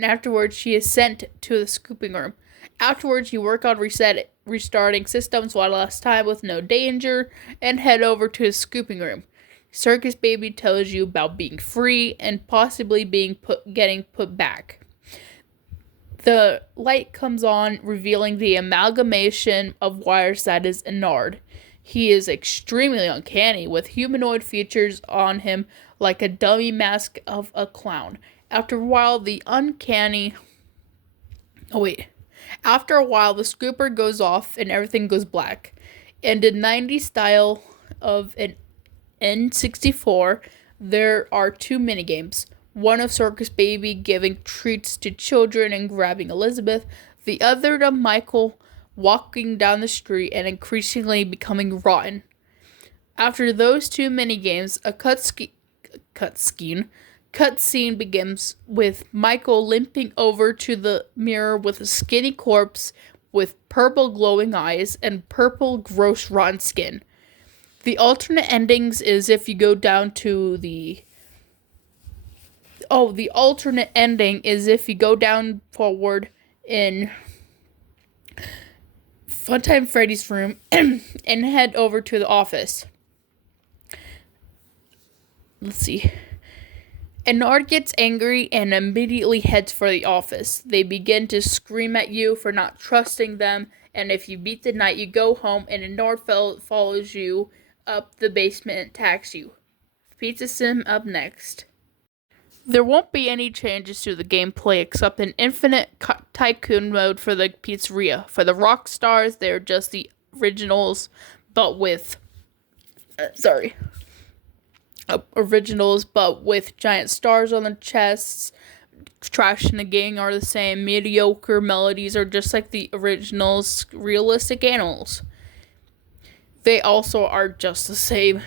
afterwards, she is sent to the scooping room. Afterwards, you work on restarting systems one last time with no danger, and head over to the scooping room. Circus Baby tells you about being free and possibly getting put back. The light comes on, revealing the amalgamation of wires that is Ennard. He is extremely uncanny, with humanoid features on him like a dummy mask of a clown. After a while, the scooper goes off and everything goes black. In the 90s style of an N64, there are two minigames. One of Circus Baby giving treats to children and grabbing Elizabeth. The other of Michael walking down the street and increasingly becoming rotten. After those two minigames, a cutscene begins with Michael limping over to the mirror with a skinny corpse with purple glowing eyes and purple gross rotten skin. The alternate endings is if you go down to the alternate ending is if you go down forward in Funtime Freddy's room and head over to the office. Let's see. Ennard gets angry and immediately heads for the office. They begin to scream at you for not trusting them, and if you beat the night, you go home, and Ennard follows you up the basement and attacks you. Pizza Sim up next. There won't be any changes to the gameplay except an infinite tycoon mode for the pizzeria. For the rock stars, they're just the originals, but with giant stars on the chests. Trash in the gang are the same. Mediocre melodies are just like the originals. Realistic animals, they also are just the same.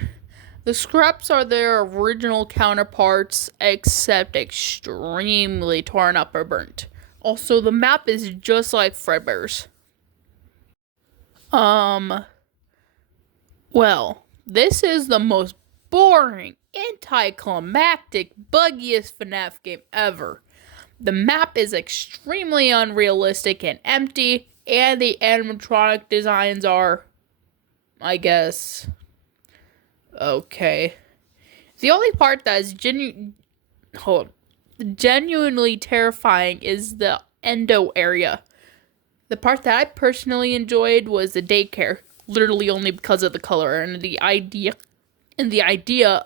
The scraps are their original counterparts, except extremely torn up or burnt. Also, the map is just like Fredbear's. Well, this is the most boring, anticlimactic, buggiest FNaF game ever. The map is extremely unrealistic and empty, and the animatronic designs are, I guess, okay. The only part that is genuinely terrifying is the endo area. The part that I personally enjoyed was the daycare, literally only because of the color and the idea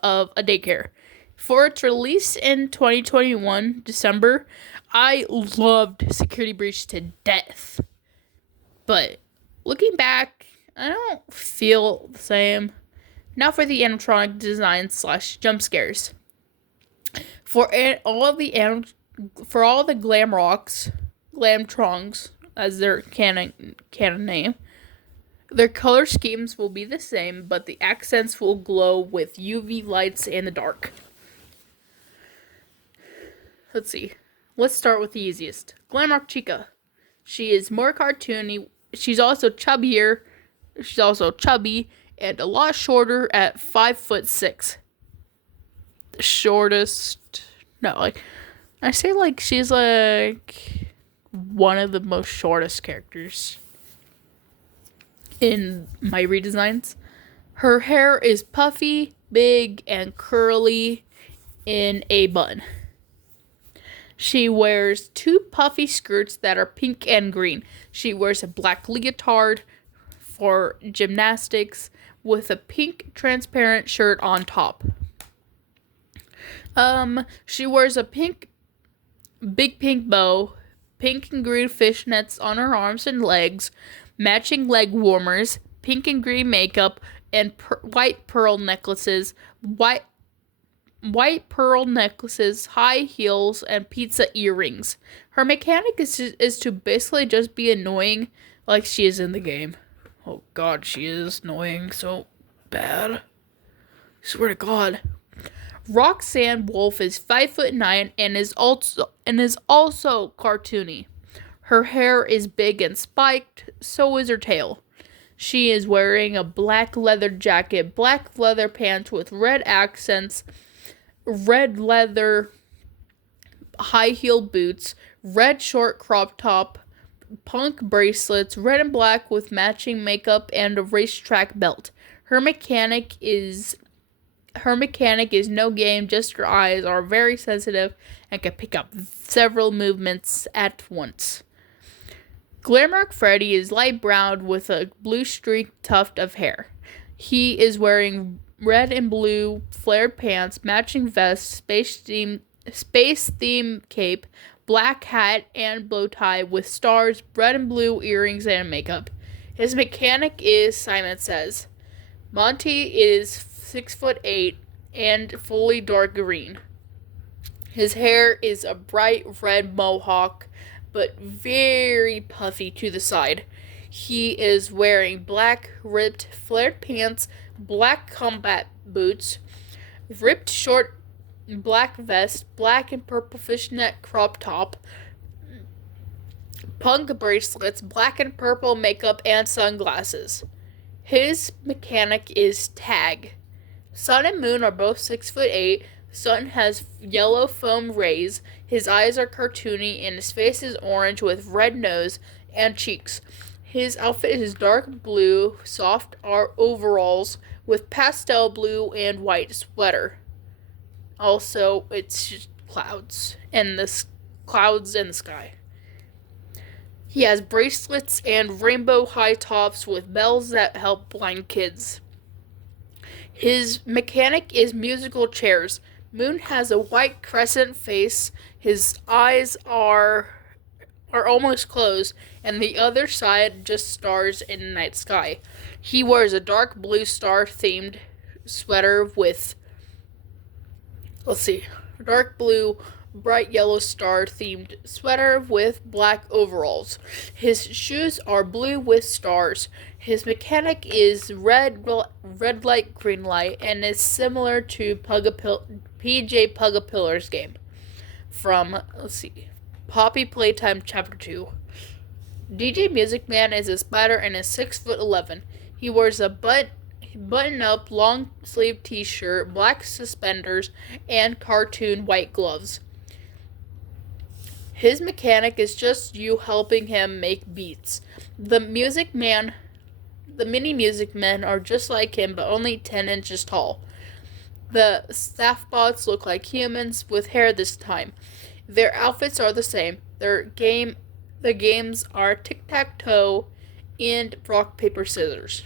of a daycare. For its release in 2021 December, I loved Security Breach to death. But looking back, I don't feel the same. Now for the animatronic design / jump scares. For all the Glamtrongs, as their canon name, Their color schemes will be the same, but the accents will glow with UV lights in the dark. Let's see. Let's start with the easiest. Glamrock Chica. She is more cartoony. She's also chubbier. She's also chubby and a lot shorter at 5'6". The shortest. No, like I say, like she's like one of the most shortest characters in my redesigns. Her hair is puffy, big, and curly in a bun. She wears two puffy skirts that are pink and green. She wears a black leotard for gymnastics with a pink transparent shirt on top. She wears a big pink bow, pink and green fishnets on her arms and legs, matching leg warmers, pink and green makeup, and white pearl necklaces, white pearl necklaces, high heels, and pizza earrings. Her mechanic is to basically just be annoying like she is in the game. Oh god, she is annoying so bad. I swear to god. Roxanne Wolf is 5'9" and is also cartoony. Her hair is big and spiked, so is her tail. She is wearing a black leather jacket, black leather pants with red accents, red leather high heel boots, red short crop top, punk bracelets, red and black with matching makeup, and a racetrack belt. Her mechanic is no game, just her eyes are very sensitive and can pick up several movements at once. Glamrock Freddy is light brown with a blue streaked tuft of hair. He is wearing red and blue flared pants, matching vest, space theme cape, black hat and bow tie with stars, red and blue earrings, and makeup. His mechanic is, Simon Says. Monty is 6'8" and fully dark green. His hair is a bright red mohawk, but very puffy to the side. He is wearing black ripped flared pants, black combat boots, ripped short black vest, black and purple fishnet crop top, punk bracelets, black and purple makeup, and sunglasses. His mechanic is tag. Sun and Moon are both 6'8". Sun has yellow foam rays. His eyes are cartoony and his face is orange with red nose and cheeks. His outfit is dark blue, soft overalls with pastel blue and white sweater. Also, it's just clouds in the sky. He has bracelets and rainbow high tops with bells that help blind kids. His mechanic is musical chairs. Moon has a white crescent face. His eyes are almost closed, and the other side just stars in the night sky. He wears a dark blue star-themed sweater with, dark blue, bright yellow star-themed sweater with black overalls. His shoes are blue with stars. His mechanic is red light, green light, and is similar to PJ Pugapillar's game from, Poppy Playtime Chapter 2. DJ Music Man is a spider and is 6'11". He wears a button-up long-sleeve t-shirt, black suspenders, and cartoon white gloves. His mechanic is just you helping him make beats. The mini Music Men are just like him, but only 10 inches tall. The staff bots look like humans with hair this time. Their outfits are the same. The games are tic-tac-toe and rock, paper, scissors.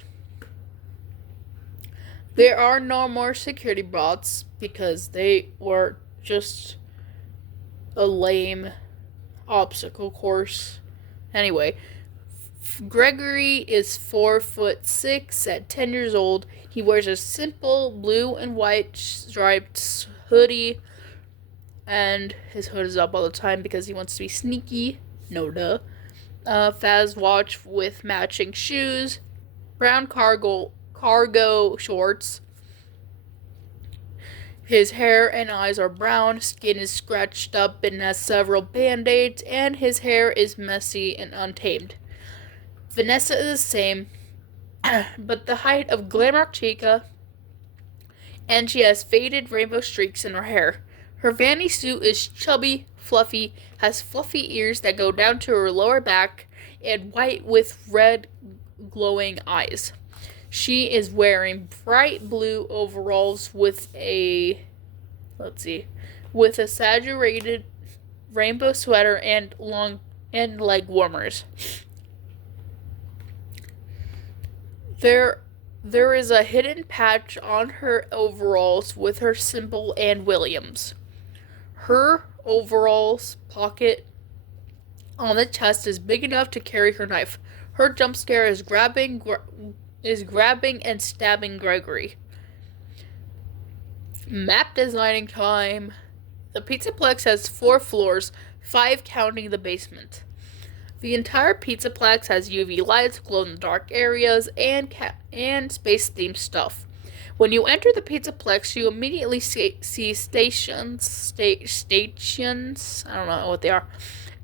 There are no more security bots because they were just a lame obstacle course. Anyway, Gregory is 4'6" at 10 years old. He wears a simple blue and white striped hoodie, and his hood is up all the time because he wants to be sneaky. No duh. Faz watch with matching shoes. brown cargo shorts. His hair and eyes are brown, skin is scratched up and has several band-aids, and his hair is messy and untamed. Vanessa is the same, but the height of Glamour Chica, and she has faded rainbow streaks in her hair. Her vanny suit is chubby, fluffy, has fluffy ears that go down to her lower back, and white with red glowing eyes. She is wearing bright blue overalls with a saturated rainbow sweater and leg warmers. There is a hidden patch on her overalls with her symbol and Williams. Her overalls pocket on the chest is big enough to carry her knife. Her jump scare is grabbing and stabbing Gregory. Map designing time. The Pizzaplex has 4 floors, 5 counting the basement. The entire Pizzaplex has UV lights, glow-in-the-dark areas, and space-themed stuff. When you enter the Pizzaplex, you immediately see stations, I don't know what they are,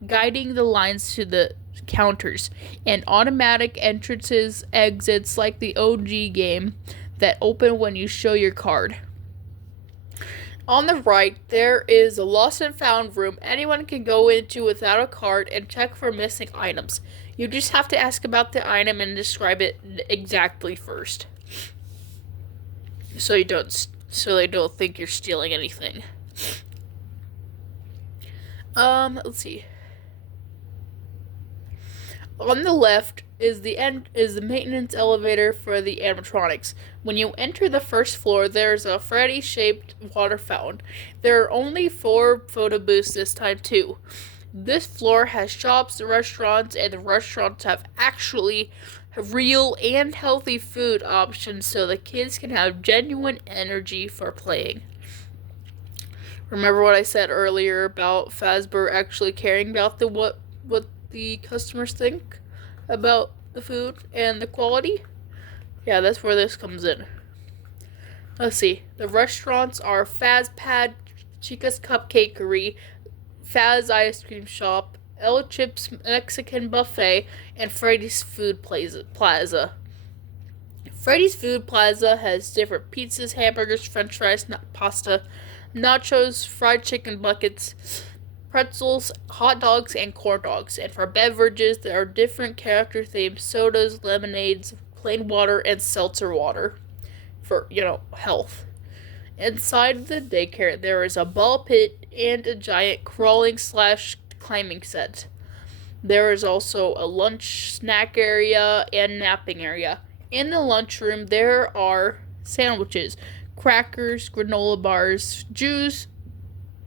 guiding the lines to the counters, and automatic exits like the OG game that open when you show your card. On the right, there is a lost and found room anyone can go into without a card and check for missing items. You just have to ask about the item and describe it exactly first, so they don't think you're stealing anything. Let's see. On the left is the maintenance elevator for the animatronics. When you enter the first floor, there's a Freddy-shaped water fountain. There are only 4 photo booths this time too. This floor has shops, restaurants, and the restaurants have actually real and healthy food options so the kids can have genuine energy for playing. Remember what I said earlier about Fazbear actually caring about what the customers think about the food and the quality? Yeah, that's where this comes in. Let's see. The restaurants are Fazpad, Chica's Cupcakery, Faz Ice Cream Shop, El Chip's Mexican Buffet, and Freddy's Food Plaza. Freddy's Food Plaza has different pizzas, hamburgers, french fries, pasta, nachos, fried chicken buckets, pretzels, hot dogs, and corn dogs. And for beverages, there are different character-themed sodas, lemonades, plain water, and seltzer water for, health. Inside the daycare, there is a ball pit and a giant crawling/climbing set. There is also a lunch snack area and napping area. In the lunchroom, there are sandwiches, crackers, granola bars, juice,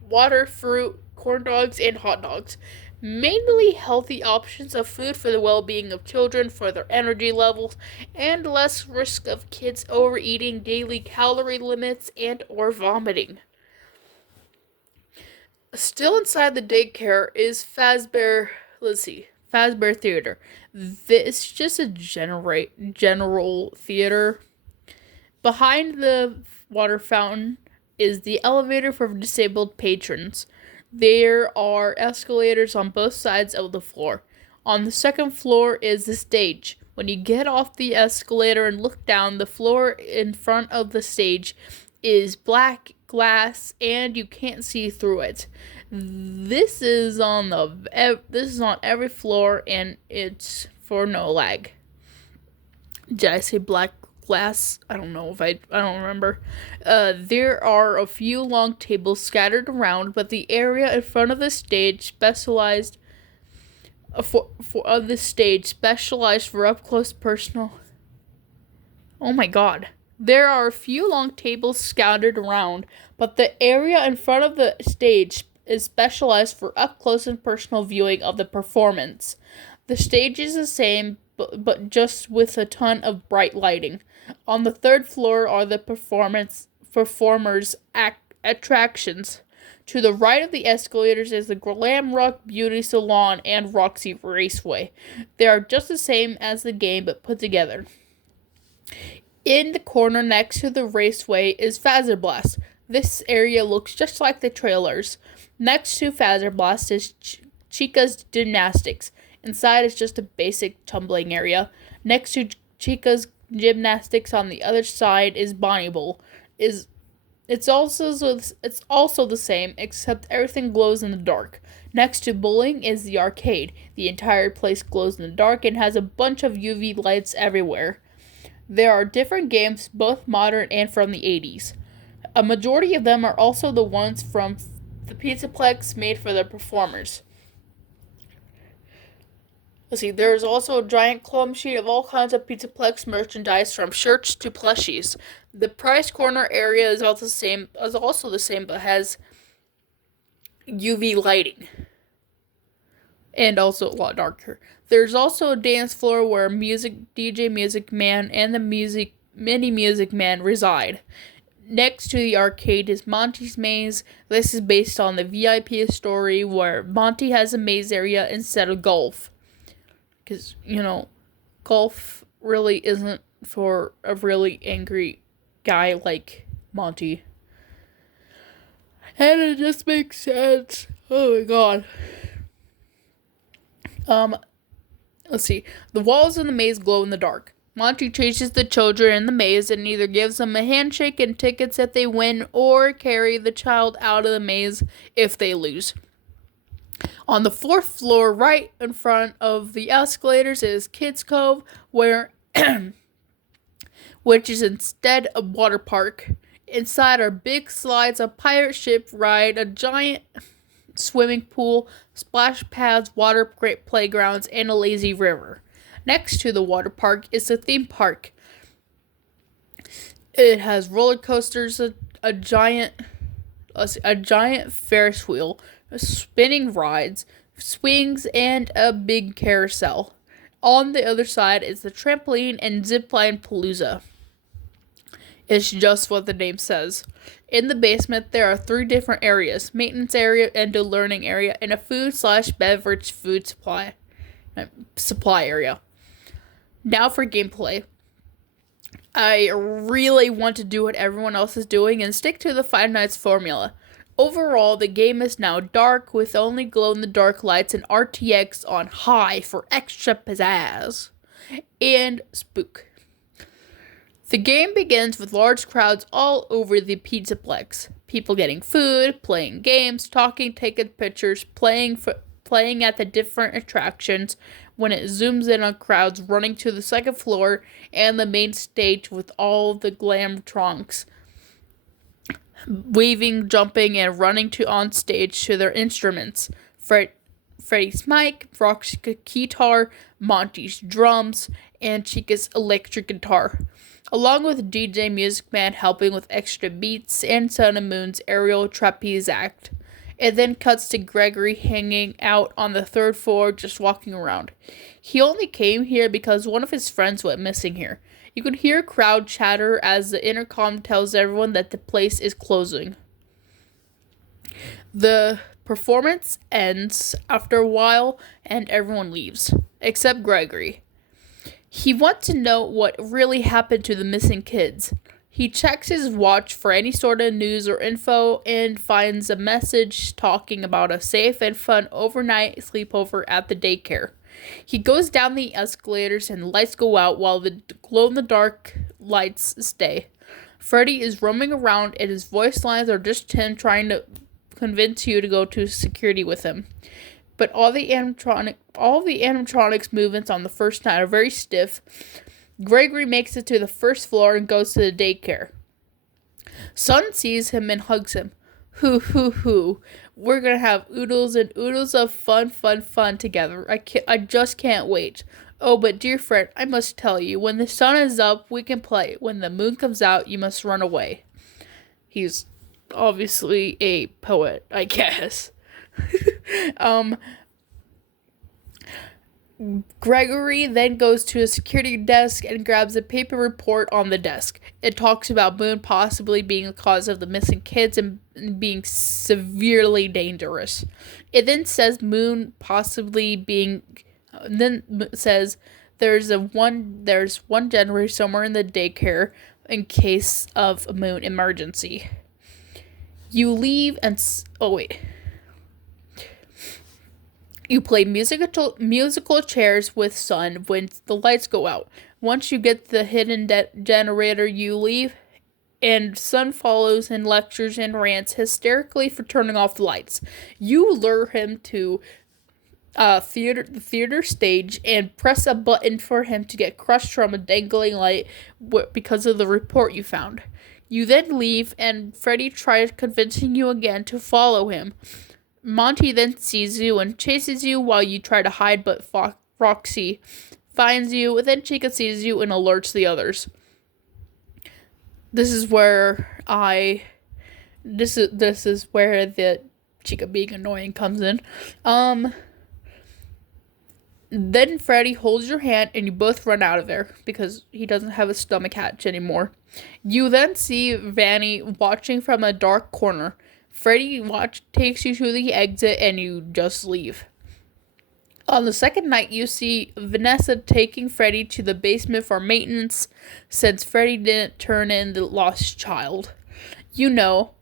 water, fruit, corn dogs, and hot dogs. Mainly healthy options of food for the well-being of children, for their energy levels, and less risk of kids overeating, daily calorie limits, and or vomiting. Still inside the daycare is Fazbear Theater. It's just a general theater. Behind the water fountain is the elevator for disabled patrons. There are escalators on both sides of the floor. On the second floor is the stage. When you get off the escalator and look down, the floor in front of the stage is black glass and you can't see through it. This is on every floor and it's for no lag. Did I say black glass? I don't know I don't remember. There are a few long tables scattered around, but the area in front of the stage specialized for up close personal. Oh my god. There are a few long tables scattered around, but the area in front of the stage is specialized for up close and personal viewing of the performance. The stage is the same, but just with a ton of bright lighting. On the third floor are the performers' attractions. To the right of the escalators is the Glam Rock Beauty Salon and Roxy Raceway. They are just the same as the game, but put together. In the corner next to the raceway is Phaser Blast. This area looks just like the trailers. Next to Phaser Blast is Chica's Gymnastics. Inside is just a basic tumbling area. Next to Chica's Gymnastics on the other side is Bonnie Bowl. It's also the same, except everything glows in the dark. Next to bowling is the arcade. The entire place glows in the dark and has a bunch of UV lights everywhere. There are different games, both modern and from the 80s. A majority of them are also the ones from the Pizzaplex made for the performers. Let's see, there's also a giant clump sheet of all kinds of Pizzaplex merchandise from shirts to plushies. The prize corner area is also the same, but has UV lighting. And also a lot darker. There's also a dance floor where DJ Music Man and the Mini Music Man reside. Next to the arcade is Monty's Maze. This is based on the VIP story where Monty has a maze area instead of golf. Because, golf really isn't for a really angry guy like Monty. And it just makes sense. Oh my god. Let's see. The walls in the maze glow in the dark. Monty chases the children in the maze and either gives them a handshake and tickets if they win or carry the child out of the maze if they lose. On the 4th floor, right in front of the escalators, is Kids Cove, which is instead a water park. Inside are big slides, a pirate ship ride, a giant swimming pool, splash pads, water playgrounds, and a lazy river. Next to the water park is the theme park. It has roller coasters, a giant Ferris wheel, spinning rides, swings, and a big carousel. On the other side is the trampoline and zipline palooza. It's just what the name says. In the basement, there are 3 different areas: maintenance area and a learning area, and a food/beverage supply area. Now for gameplay. I really want to do what everyone else is doing and stick to the Five Nights formula. Overall, the game is now dark with only glow-in-the-dark lights and RTX on high for extra pizzazz and spook. The game begins with large crowds all over the Pizzaplex. People getting food, playing games, talking, taking pictures, playing at the different attractions. When it zooms in on crowds running to the 2nd floor and the main stage with all the glamtronics waving, jumping, and running on stage to their instruments. Freddy's mic, Rock's guitar, Monty's drums, and Chica's electric guitar, along with DJ Music Man helping with extra beats and Sun and Moon's aerial trapeze act. It then cuts to Gregory hanging out on the 3rd floor, just walking around. He only came here because one of his friends went missing here. You can hear crowd chatter as the intercom tells everyone that the place is closing. The performance ends after a while and everyone leaves, except Gregory. He wants to know what really happened to the missing kids. He checks his watch for any sort of news or info and finds a message talking about a safe and fun overnight sleepover at the daycare. He goes down the escalators and the lights go out while the glow-in-the-dark lights stay. Freddy is roaming around and his voice lines are just him trying to convince you to go to security with him. But all the animatronics movements on the first night are very stiff. Gregory makes it to the 1st floor and goes to the daycare. Sun sees him and hugs him. Hoo hoo hoo. We're gonna have oodles and oodles of fun together. I just can't wait. Oh, but dear friend, I must tell you, when the sun is up, we can play. When the moon comes out, you must run away. He's obviously a poet, I guess. Gregory then goes to a security desk and grabs a paper report on the desk. It talks about Moon possibly being the cause of the missing kids and being severely dangerous. It then says There's one generator somewhere in the daycare in case of a moon emergency. You leave and you play musical chairs with Sun when the lights go out. Once you get the hidden generator, you leave, and Sun follows and lectures and rants hysterically for turning off the lights. You lure him to the theater stage and press a button for him to get crushed from a dangling light because of the report you found. You then leave, and Freddy tries convincing you again to follow him. Monty then sees you and chases you while you try to hide, but Roxy finds you. Then Chica sees you and alerts the others. This is where this is where the Chica being annoying comes in. Then Freddy holds your hand and you both run out of there because he doesn't have a stomach hatch anymore. You then see Vanny watching from a dark corner. Freddy takes you to the exit and you just leave. On the second night, you see Vanessa taking Freddy to the basement for maintenance since Freddy didn't turn in the lost child. You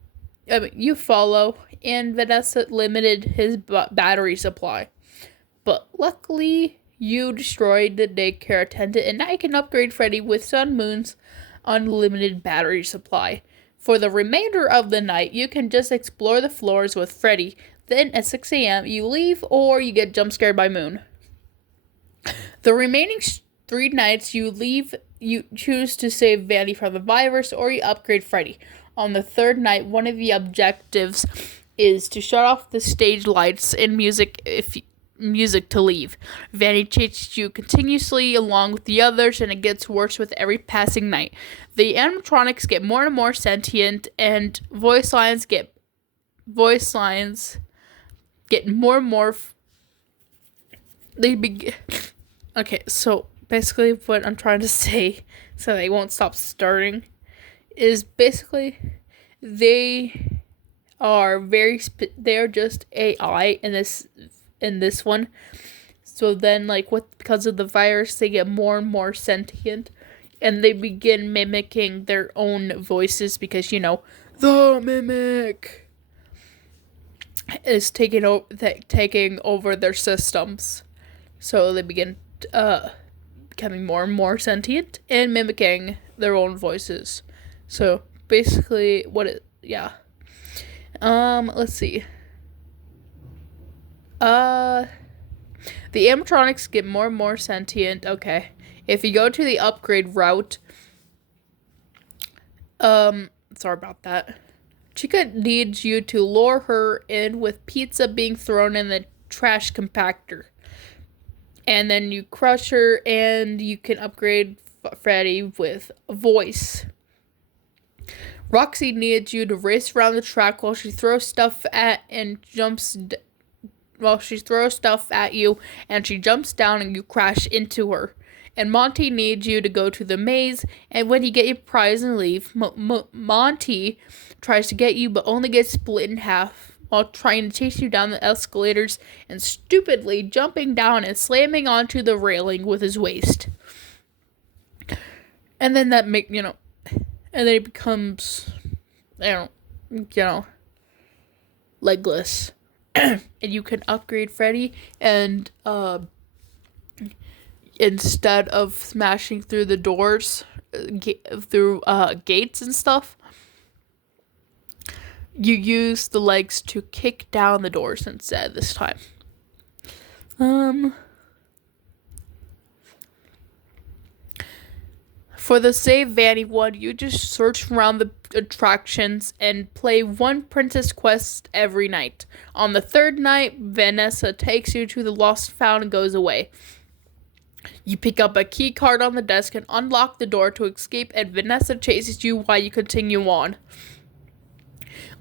follow, and Vanessa limited his battery supply. But luckily, you destroyed the daycare attendant, and now you can upgrade Freddy with Sun Moon's unlimited battery supply. For the remainder of the night, you can just explore the floors with Freddy. Then at 6 a.m., you leave or you get jump scared by Moon. The remaining 3 nights, you choose to save Vanny from the virus or you upgrade Freddy. On the 3rd night, one of the objectives is to shut off the stage lights and music to leave. Vanny chases you continuously along with the others, and it gets worse with every passing night. The animatronics get more and more sentient, and voice lines get more and more. Okay, so basically what I'm trying to say, so they won't stop starting, is basically they are just AI in this one. So then, because of the virus, they get more and more sentient, and they begin mimicking their own voices because the mimic is taking over their systems. So they begin becoming more and more sentient and mimicking their own voices. So basically, let's see. The animatronics get more and more sentient. Okay. If you go to the upgrade route, sorry about that. Chica needs you to lure her in with pizza being thrown in the trash compactor. And then you crush her and you can upgrade Freddy with a voice. Roxy needs you to race around the track while she throws stuff at you, and she jumps down and you crash into her. And Monty needs you to go to the maze, and when you get your prize and leave, Monty tries to get you but only gets split in half while trying to chase you down the escalators and stupidly jumping down and slamming onto the railing with his waist. And then and then it becomes, legless. And you can upgrade Freddy, and instead of smashing through the doors, through gates and stuff, you use the legs to kick down the doors instead this time. For the Save Vanny one, you just search around the attractions and play one princess quest every night. On the 3rd night, Vanessa takes you to the lost fountain and goes away. You pick up a key card on the desk and unlock the door to escape, and Vanessa chases you while you continue on.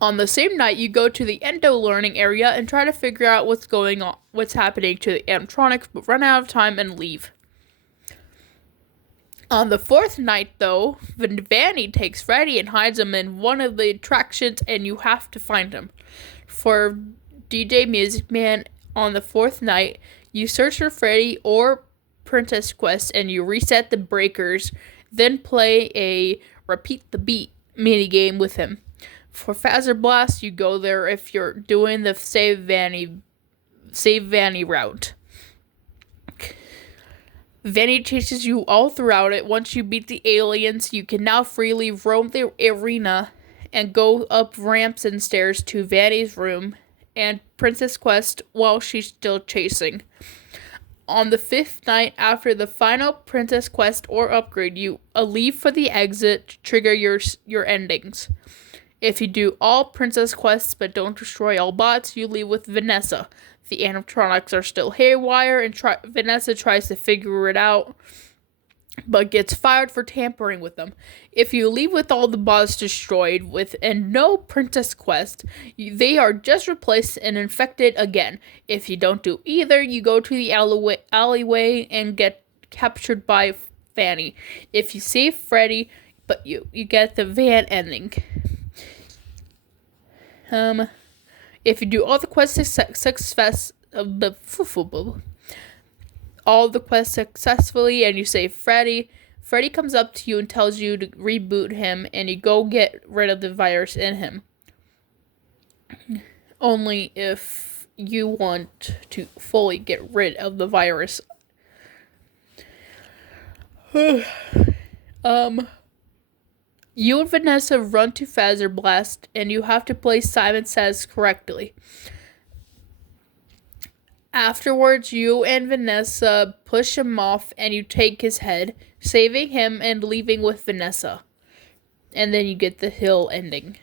On the same night, you go to the Endo learning area and try to figure out what's happening to the animatronics, but run out of time and leave. On the 4th night, though, Vanny takes Freddy and hides him in one of the attractions, and you have to find him. For DJ Music Man, on the 4th night, you search for Freddy or princess quest and you reset the breakers, then play a repeat the beat minigame with him. For Fazer Blast, you go there if you're doing the save Vanny route. Vanny chases you all throughout it. Once you beat the aliens, you can now freely roam the arena and go up ramps and stairs to Vanny's room and Princess Quest while she's still chasing. On the 5th night after the final Princess Quest or upgrade, you leave for the exit to trigger your endings. If you do all Princess Quests but don't destroy all bots, you leave with Vanessa. The animatronics are still haywire and Vanessa tries to figure it out, but gets fired for tampering with them. If you leave with all the bots destroyed and no Princess Quest, they are just replaced and infected again. If you don't do either, you go to the alleyway and get captured by Fanny. If you save Freddy, but you get the van ending. If you do all the quests successfully and you save Freddy comes up to you and tells you to reboot him and you go get rid of the virus in him. Only if you want to fully get rid of the virus. You and Vanessa run to Fazer Blast, and you have to play Simon Says correctly. Afterwards, you and Vanessa push him off, and you take his head, saving him and leaving with Vanessa. And then you get the hill ending.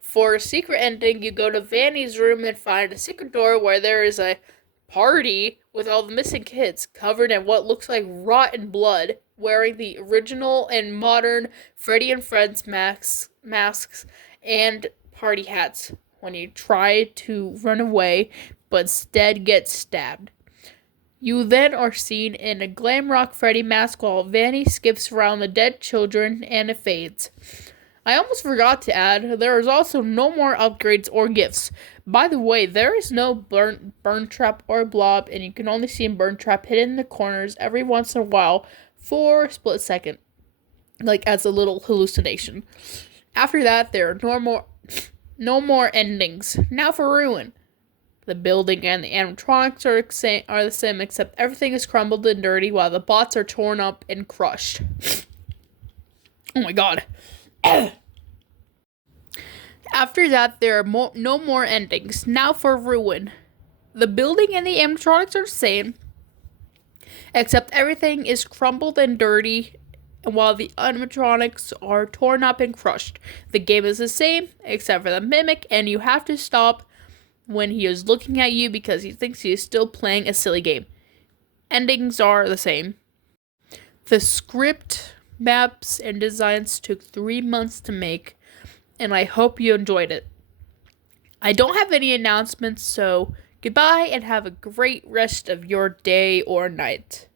For a secret ending, you go to Vanny's room and find a secret door where there is a party with all the missing kids covered in what looks like rotten blood, wearing the original and modern Freddy and Friends masks and party hats when you try to run away but instead get stabbed. You then are seen in a glam rock Freddy mask while Vanny skips around the dead children and it fades. I almost forgot to add, there is also no more upgrades or gifts. By the way, there is no burn trap or blob, and you can only see a burn trap hidden in the corners every once in a while for a split second, like as a little hallucination. After that, there are no more endings. Now for Ruin. The building and the animatronics are the same, except everything is crumbled and dirty while the bots are torn up and crushed. Oh my god. After that, there are no more endings. Now for Ruin. The building and the animatronics are the same, except everything is crumbled and dirty, while the animatronics are torn up and crushed. The game is the same, except for the mimic, and you have to stop when he is looking at you because he thinks he is still playing a silly game. Endings are the same. The script, maps, and designs took 3 months to make, and I hope you enjoyed it. I don't have any announcements, so goodbye and have a great rest of your day or night.